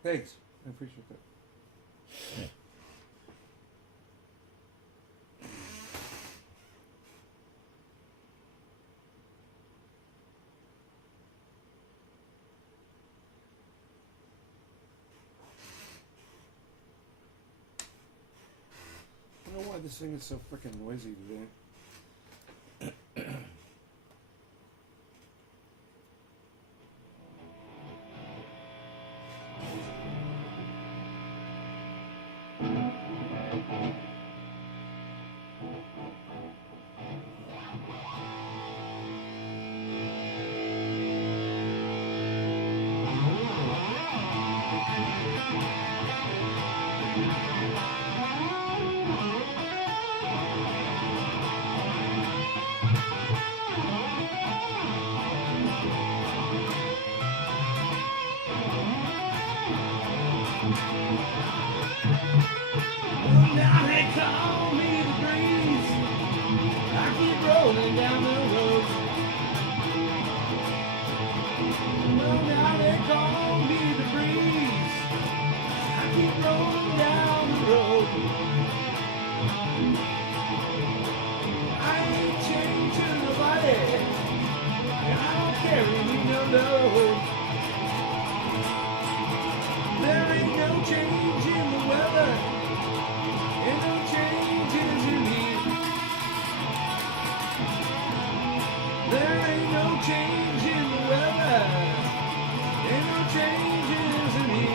Thanks. I appreciate that. why this thing is so freaking noisy today. Now they call me the breeze. I keep rolling down the road. Well, now they call me the breeze. I keep rolling down the road. I ain't chained to nobody. I don't carry no load. There ain't no change in the weather. Ain't no changes in me. There ain't no change in the weather. Ain't no changes in me.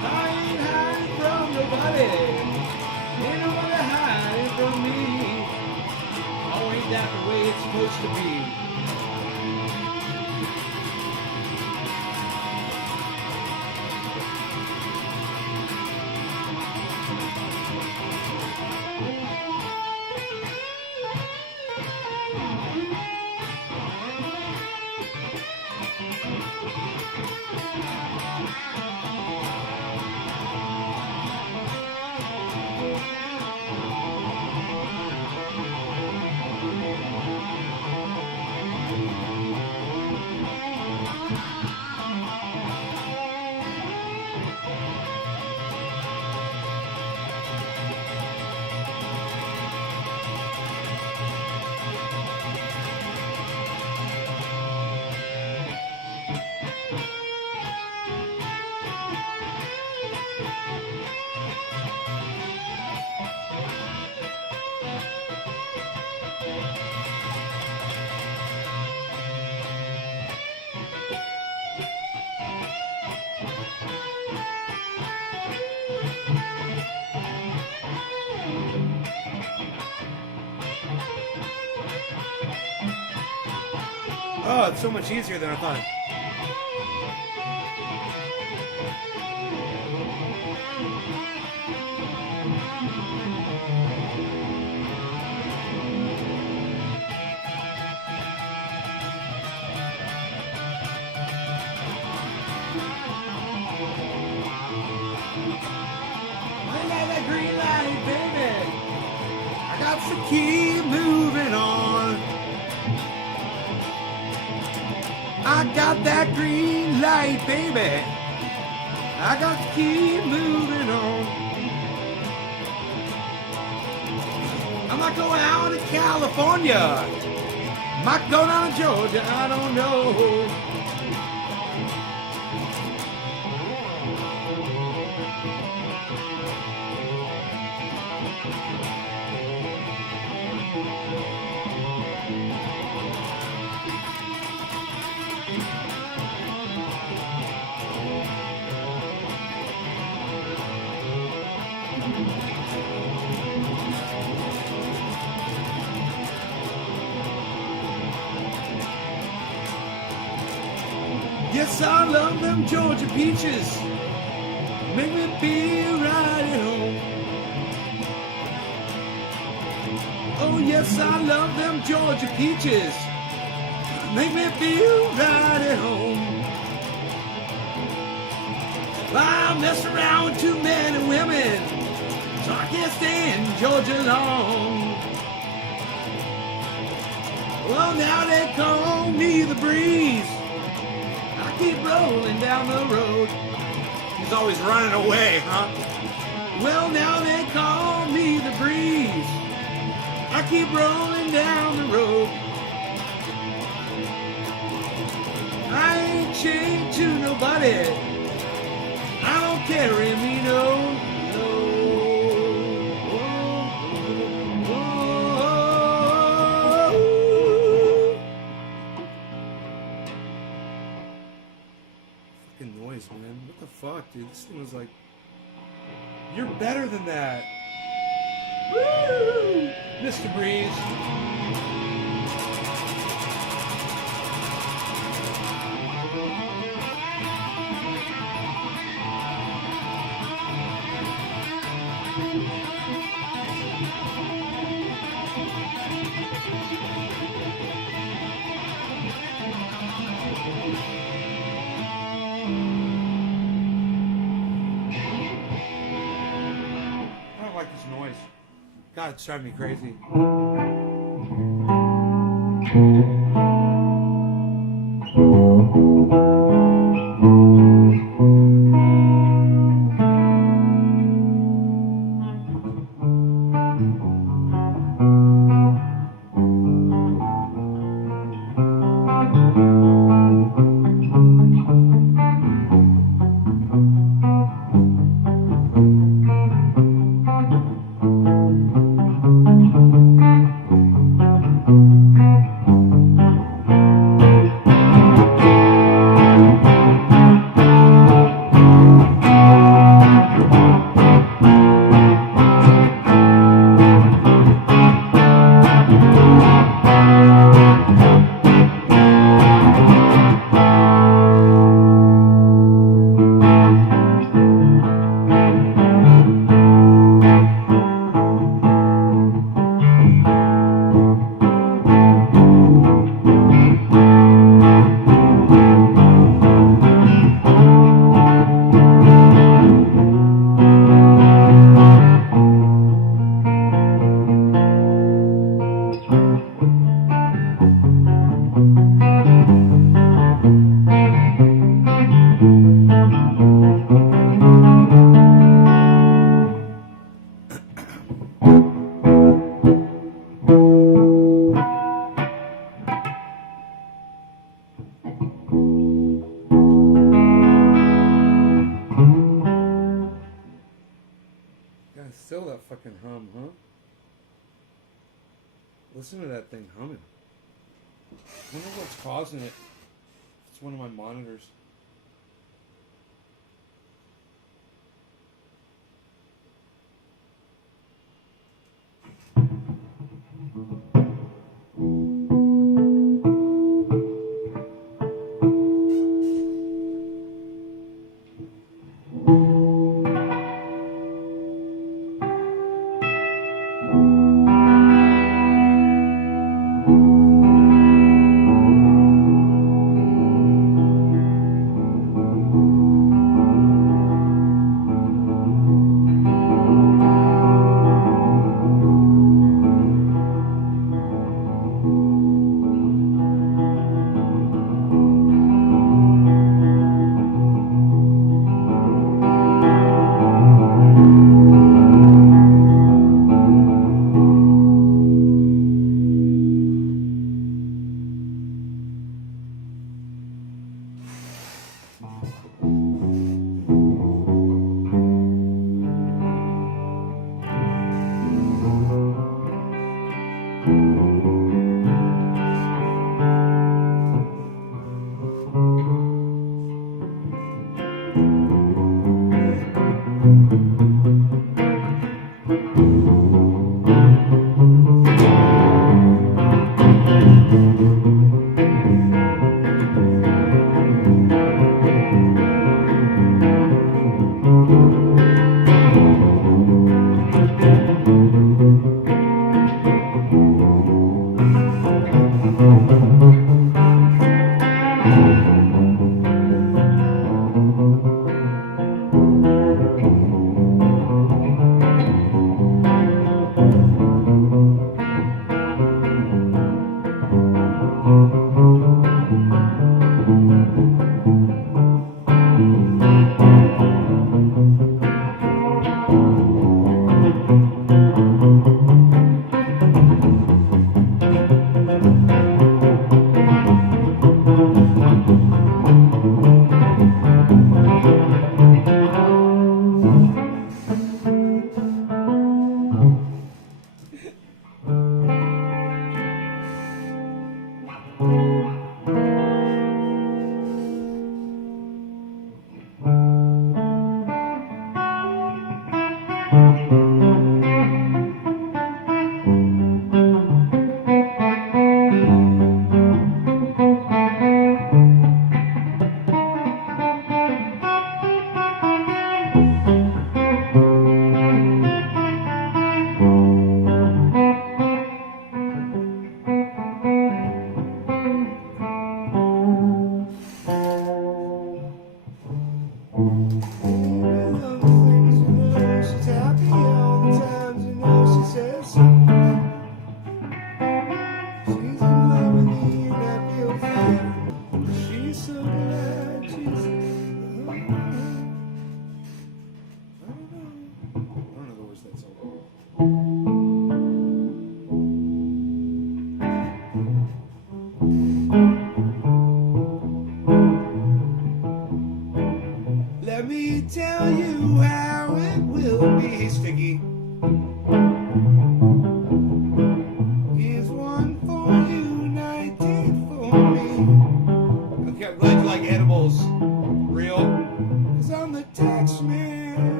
I ain't hiding from nobody. Ain't nobody hiding from me. Oh, ain't that the way it's supposed to be? Oh, it's so much easier than I thought. I got that green light, baby. I got to keep moving on. I got that green light, baby. I got to keep moving on. I might go out to California. Might go down to Georgia, I don't know. Yes, I love them Georgia peaches. Make me feel right at home. Oh, yes, I love them Georgia peaches. Make me feel right at home. I mess around with too many women, so I can't stay in Georgia long. Well, now they call me the breeze. I keep rolling down the road. He's always running away, huh? Well, now they call me the breeze. I keep rolling down the road. I ain't chained to nobody. I don't carry me no What the fuck, dude? This thing was like, you're better than that. Woo! Mr. Breeze. I don't like this noise. God, it's driving me crazy. God, still that fucking hum, huh? Listen to that thing humming. I wonder what's causing it. It's one of my monitors.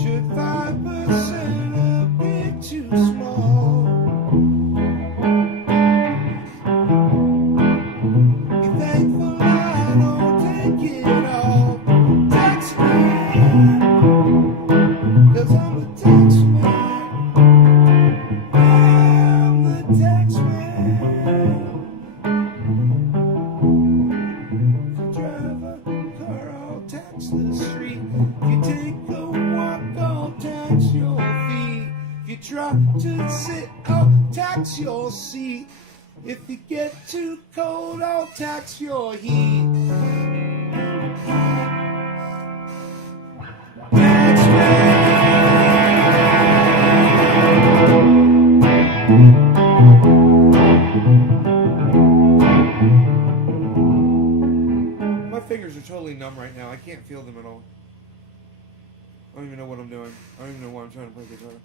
Should 5% appear too small? Be thankful I don't take it all. Tax man, 'cause I'm the tax man. I'm the tax man. If you drive a car, I'll tax the street. If you take a walk, I'll tax your feet. If you try to sit, I'll tax your seat. If you get too cold, I'll tax your heat. Tax man. My fingers are totally numb right now. I can't feel them at all. I don't even know what I'm doing. I don't even know why I'm trying to play guitar.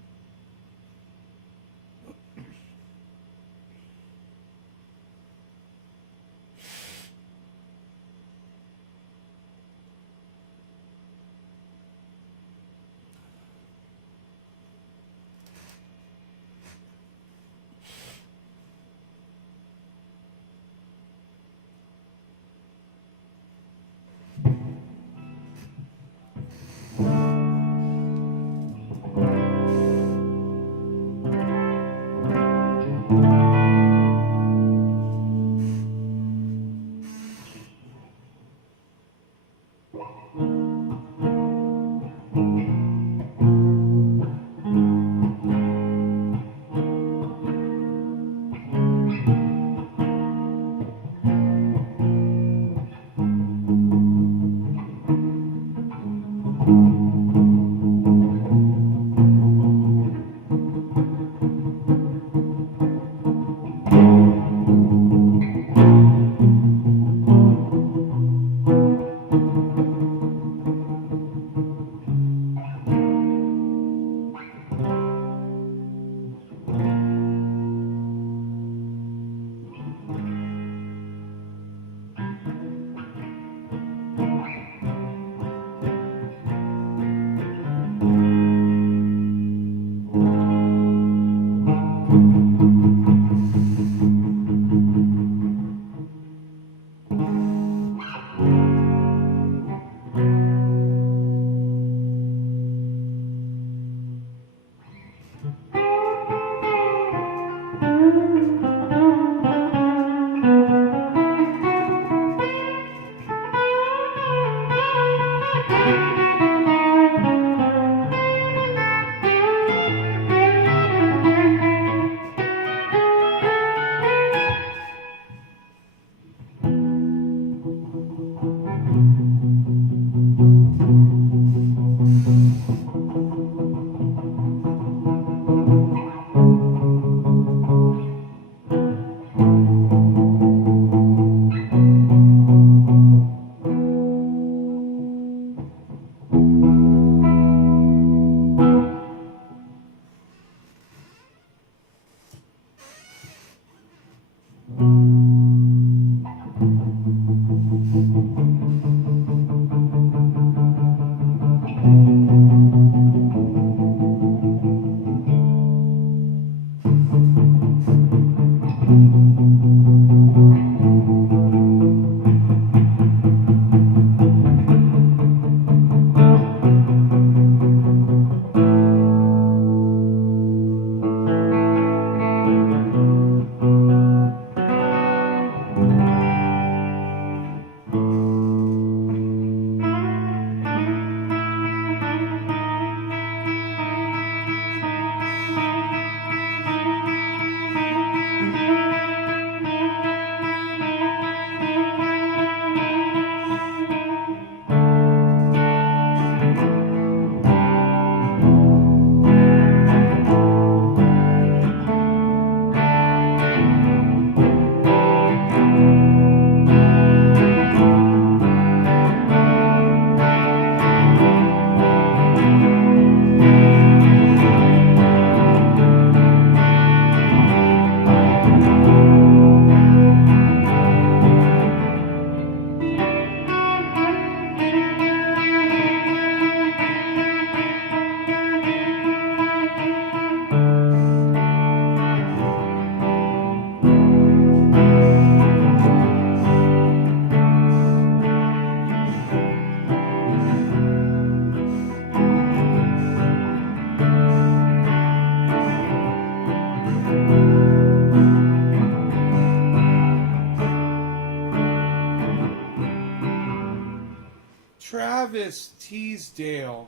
Jarvis Teasdale.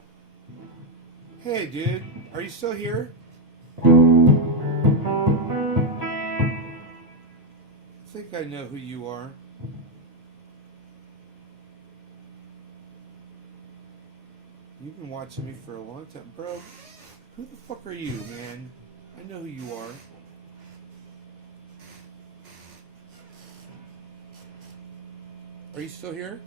Hey, dude. Are you still here? I think I know who you are. You've been watching me for a long time. Bro, who the fuck are you, man? I know who you are. Are you still here?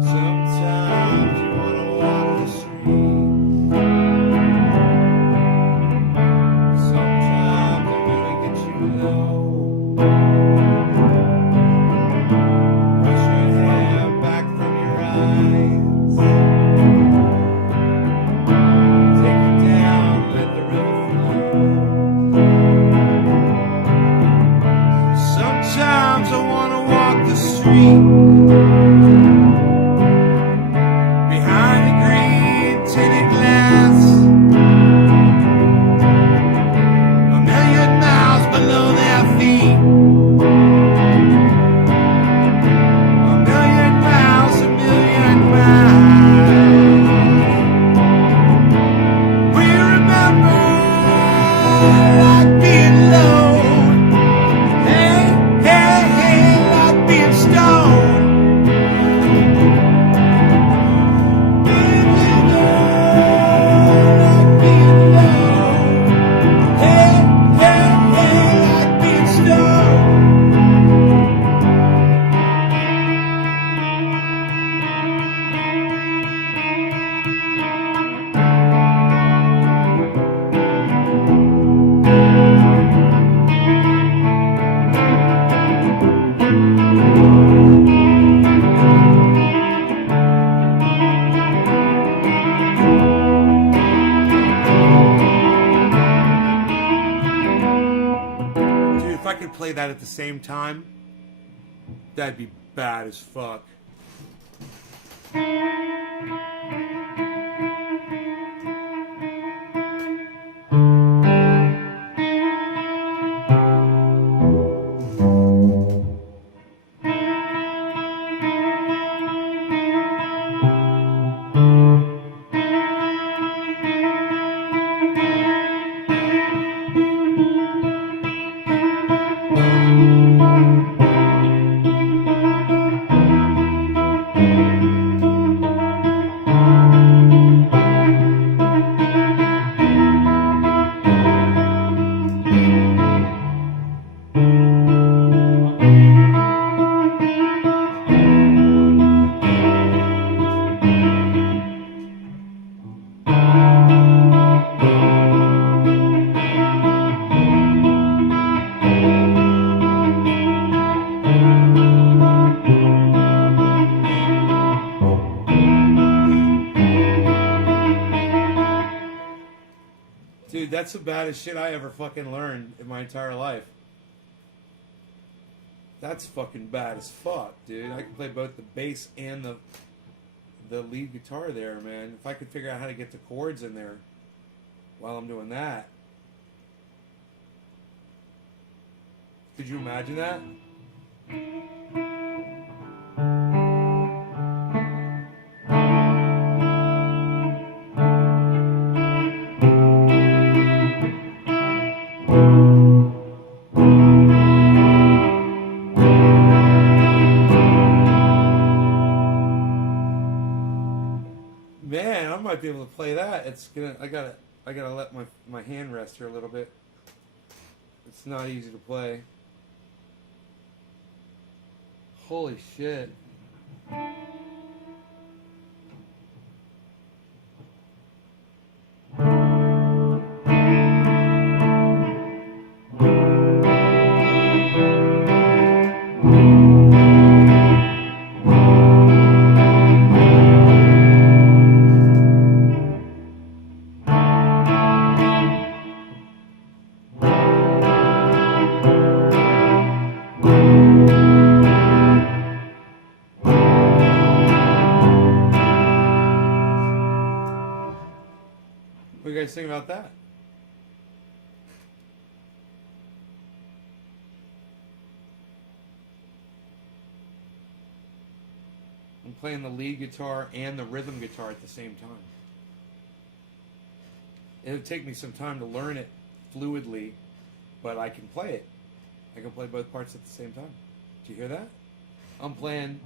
Sometimes you wanna walk the street. Sometimes I wanna get you low. Brush your hair back from your eyes. Take it down, let the river flow. Sometimes I wanna walk the street. Behind the green tinted glass, a million miles below their feet. A million miles, a million miles. We remember like being low. Hey, hey, hey, like being stoned. Dude, if I could play that at the same time, that'd be bad as fuck. Dude, that's the baddest shit I ever fucking learned in my entire life. That's fucking bad as fuck, dude. I can play both the bass and the lead guitar there, man. If I could figure out how to get the chords in there while I'm doing that. Could you imagine that? Man, I might be able to play that. It's gonna. I gotta let my hand rest here a little bit. It's not easy to play. Holy shit. What do you guys think about that? I'm playing the lead guitar and the rhythm guitar at the same time. It'll take me some time to learn it fluidly, but I can play it. I can play both parts at the same time. Did you hear that? I'm playing.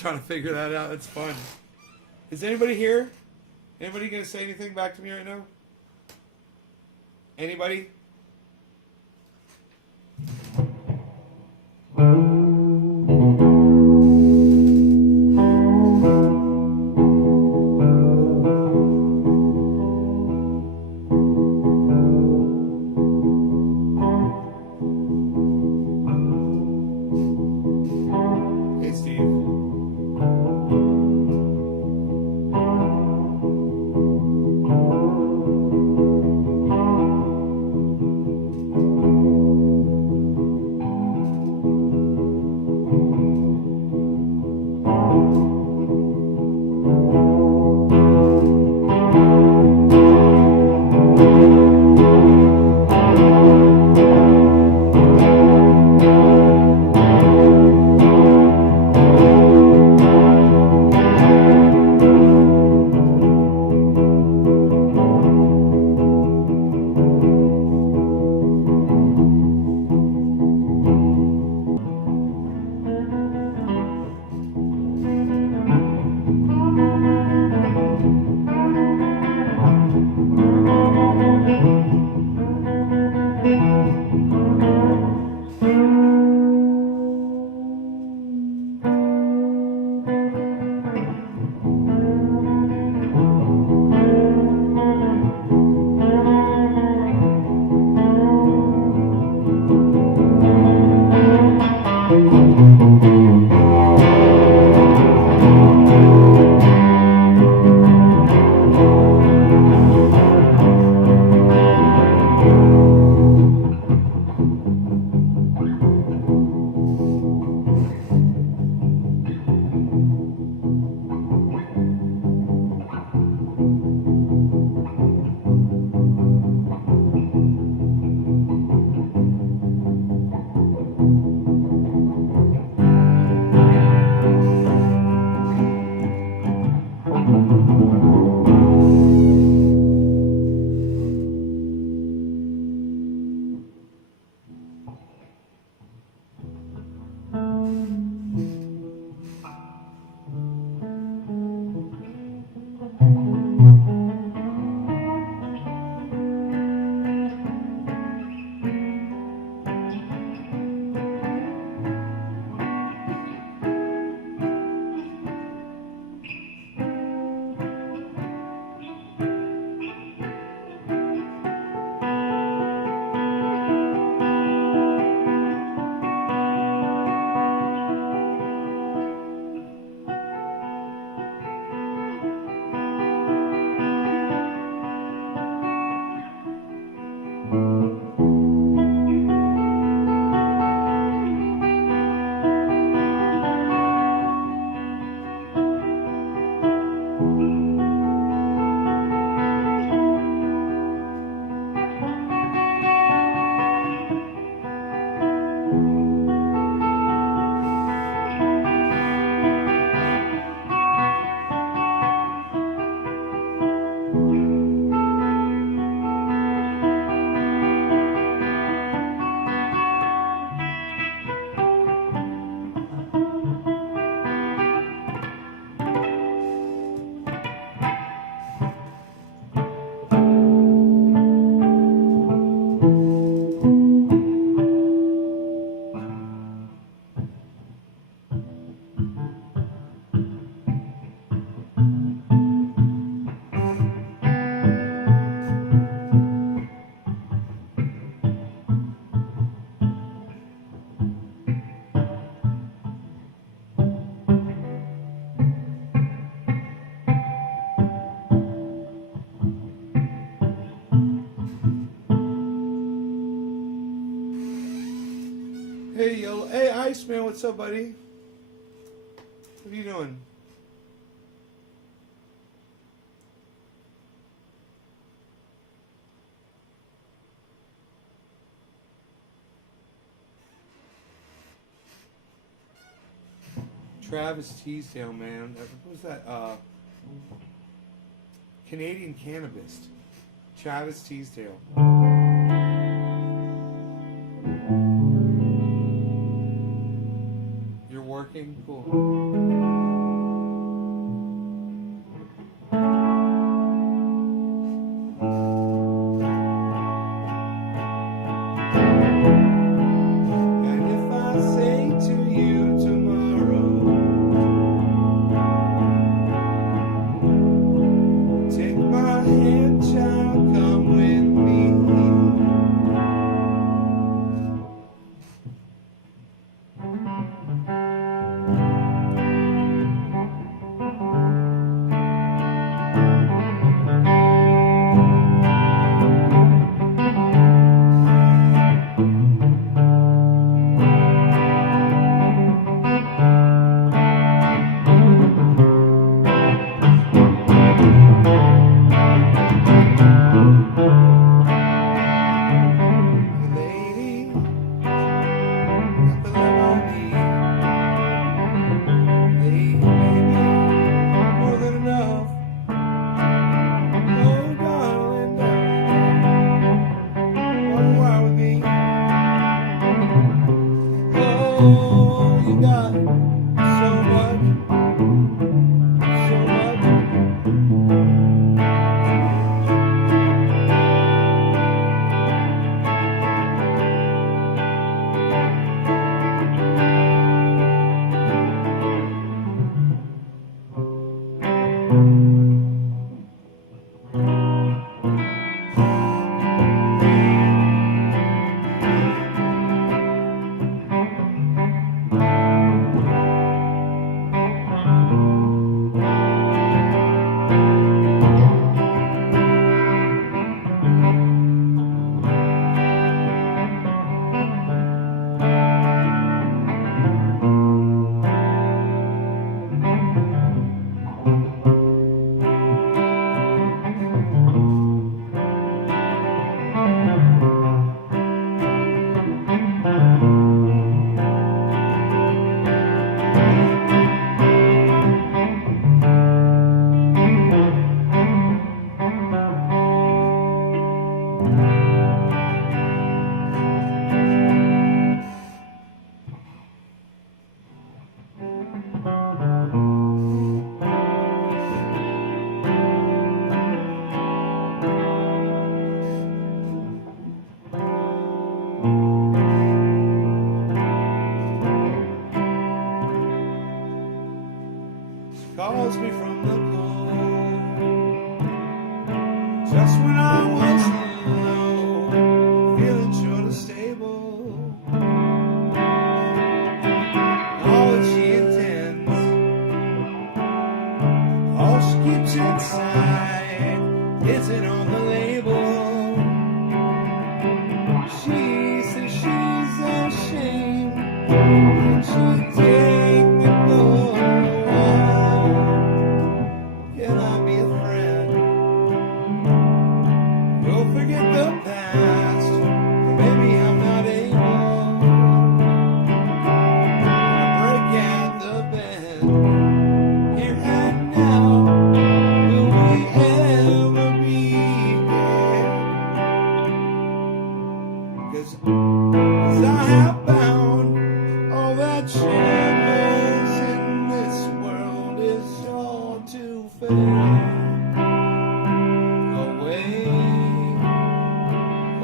Trying to figure that out. That's fun. Is anybody here? Anybody gonna say anything back to me right now? Anybody? Hey, Steve. Iceman, what's up, buddy? What are you doing? Travis Teasdale, man. What was that? Canadian Cannabis. Travis Teasdale. You're working? Cool. And if I say to you tomorrow, take my hand, child, come with me. Lady, got the love I need. Lady, baby, more than enough. Oh, darling, darling, why wild with me? Oh, you got so much, so much. Calls me from the cold, just when I was low, feeling short of stable. All that she intends, all she keeps inside isn't on the label. She says she's ashamed, and she take me for a while. Can I be a friend? We'll forget the past, or maybe I'm not able to break at the bend. Here and now, will we ever be again? 'Cause I have found all that shadows in this world is all to fade away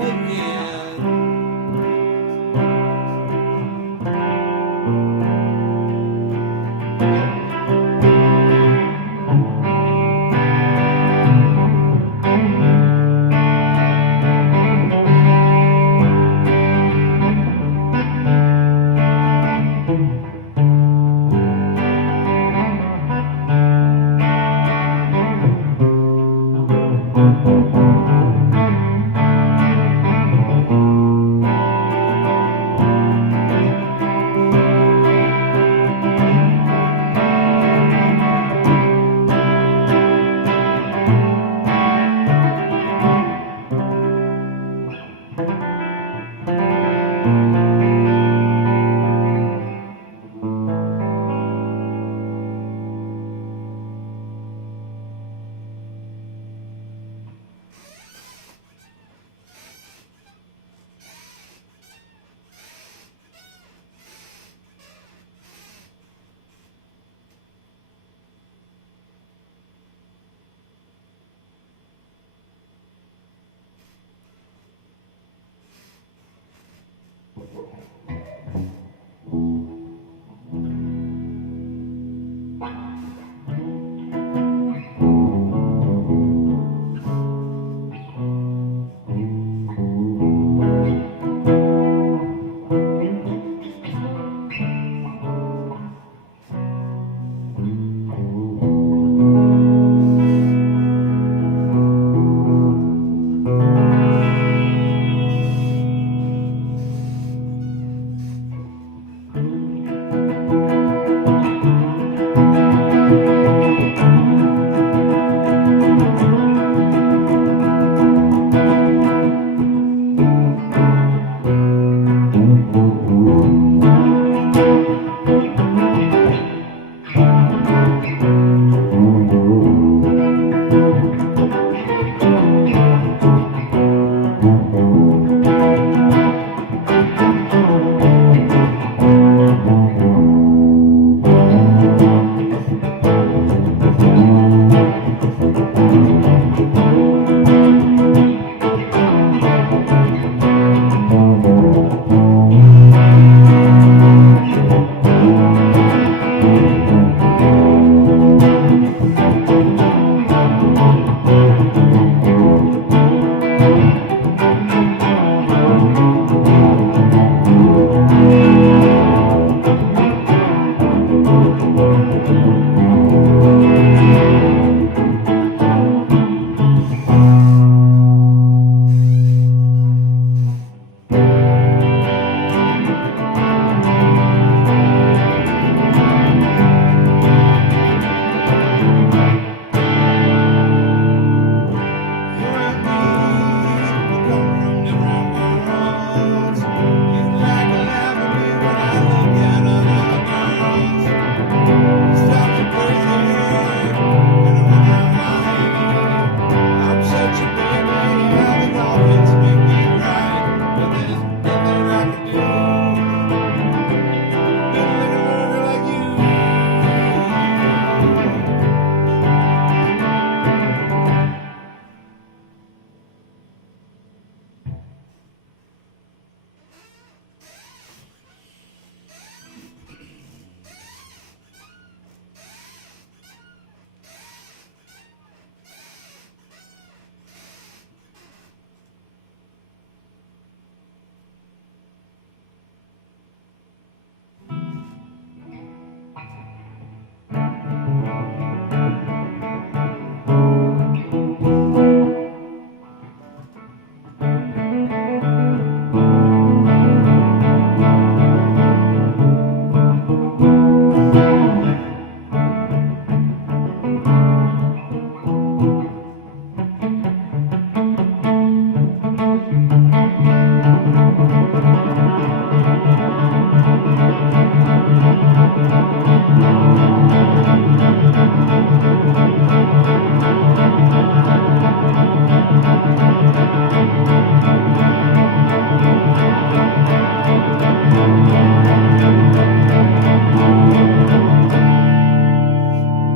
again.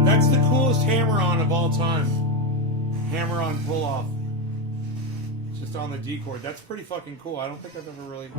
That's the coolest hammer-on of all time. Hammer-on pull-off. Just on the D chord. That's pretty fucking cool. I don't think I've ever really...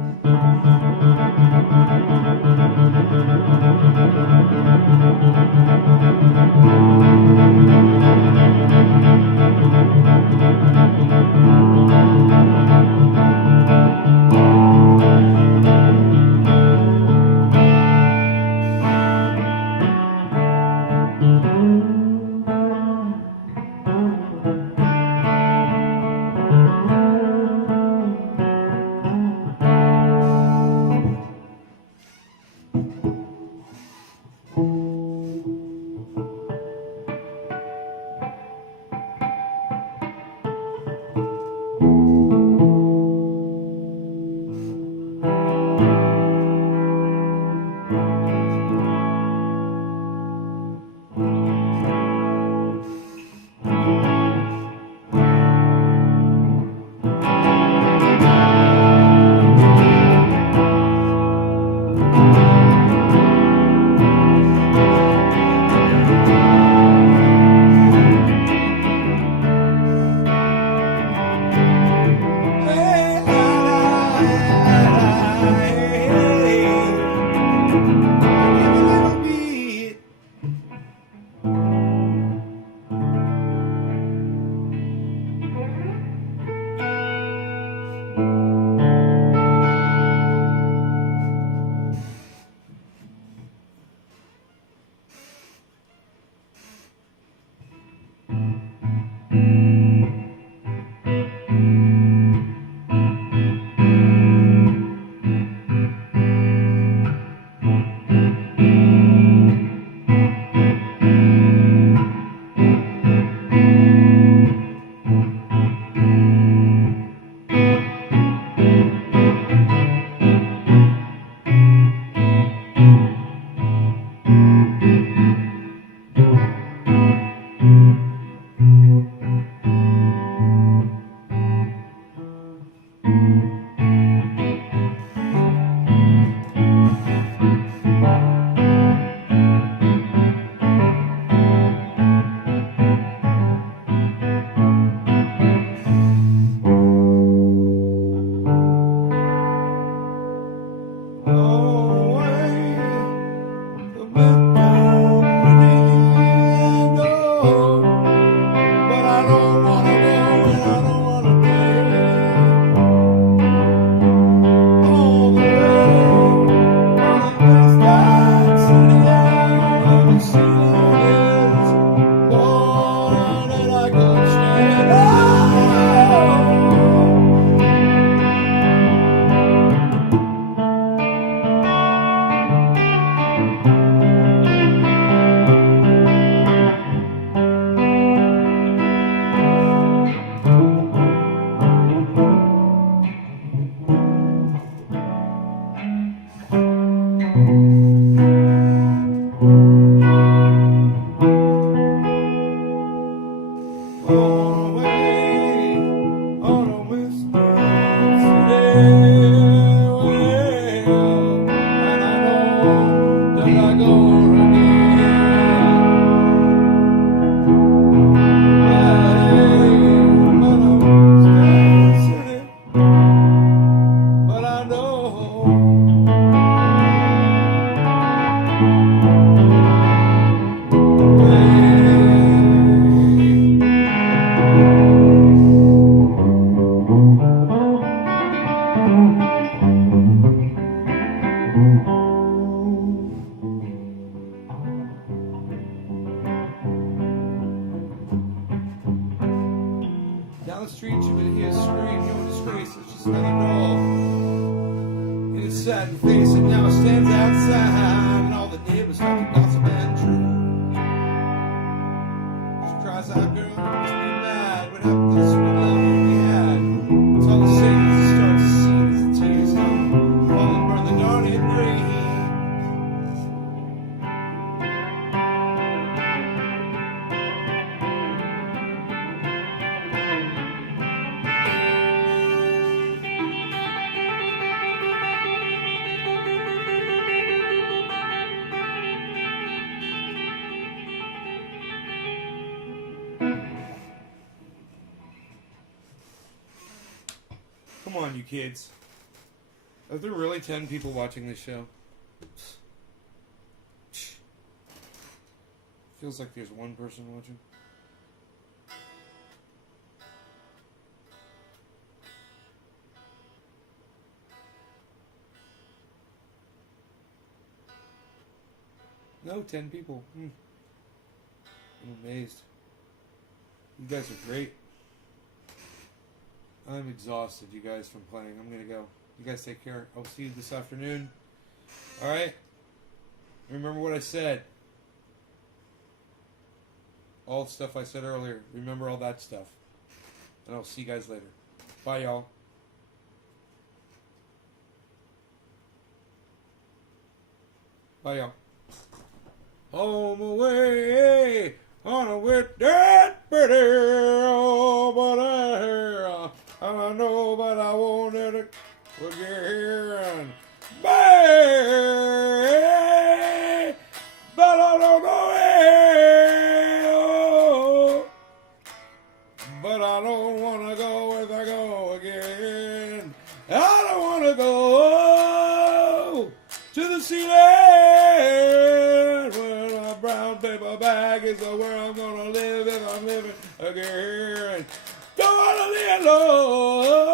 the street, you would hear a scream. Your disgrace is just another doll. In its satin face, and now it stands outside, and all the neighbors start to gossip and true. She cries out, girl, you must be mad. What happened to the sweet love we had? It's all the same as it starts to see as the tears fall and burn the darning green. Come on, you kids. Are there really 10 people watching this show? Feels like there's one person watching. No, 10 people. I'm amazed. You guys are great. I'm exhausted, you guys, from playing. I'm going to go. You guys take care. I'll see you this afternoon. Alright? Remember what I said. All the stuff I said earlier. Remember all that stuff. And I'll see you guys later. Bye, y'all. Bye, y'all. Home away on a wet that pretty, oh, but I know, but I won't let it again. Bye, but I don't know it. Oh, but I don't want to go if I go again. I don't want to go to the ceiling where my brown paper bag is where I'm gonna live if I'm living again. Don't wanna live alone.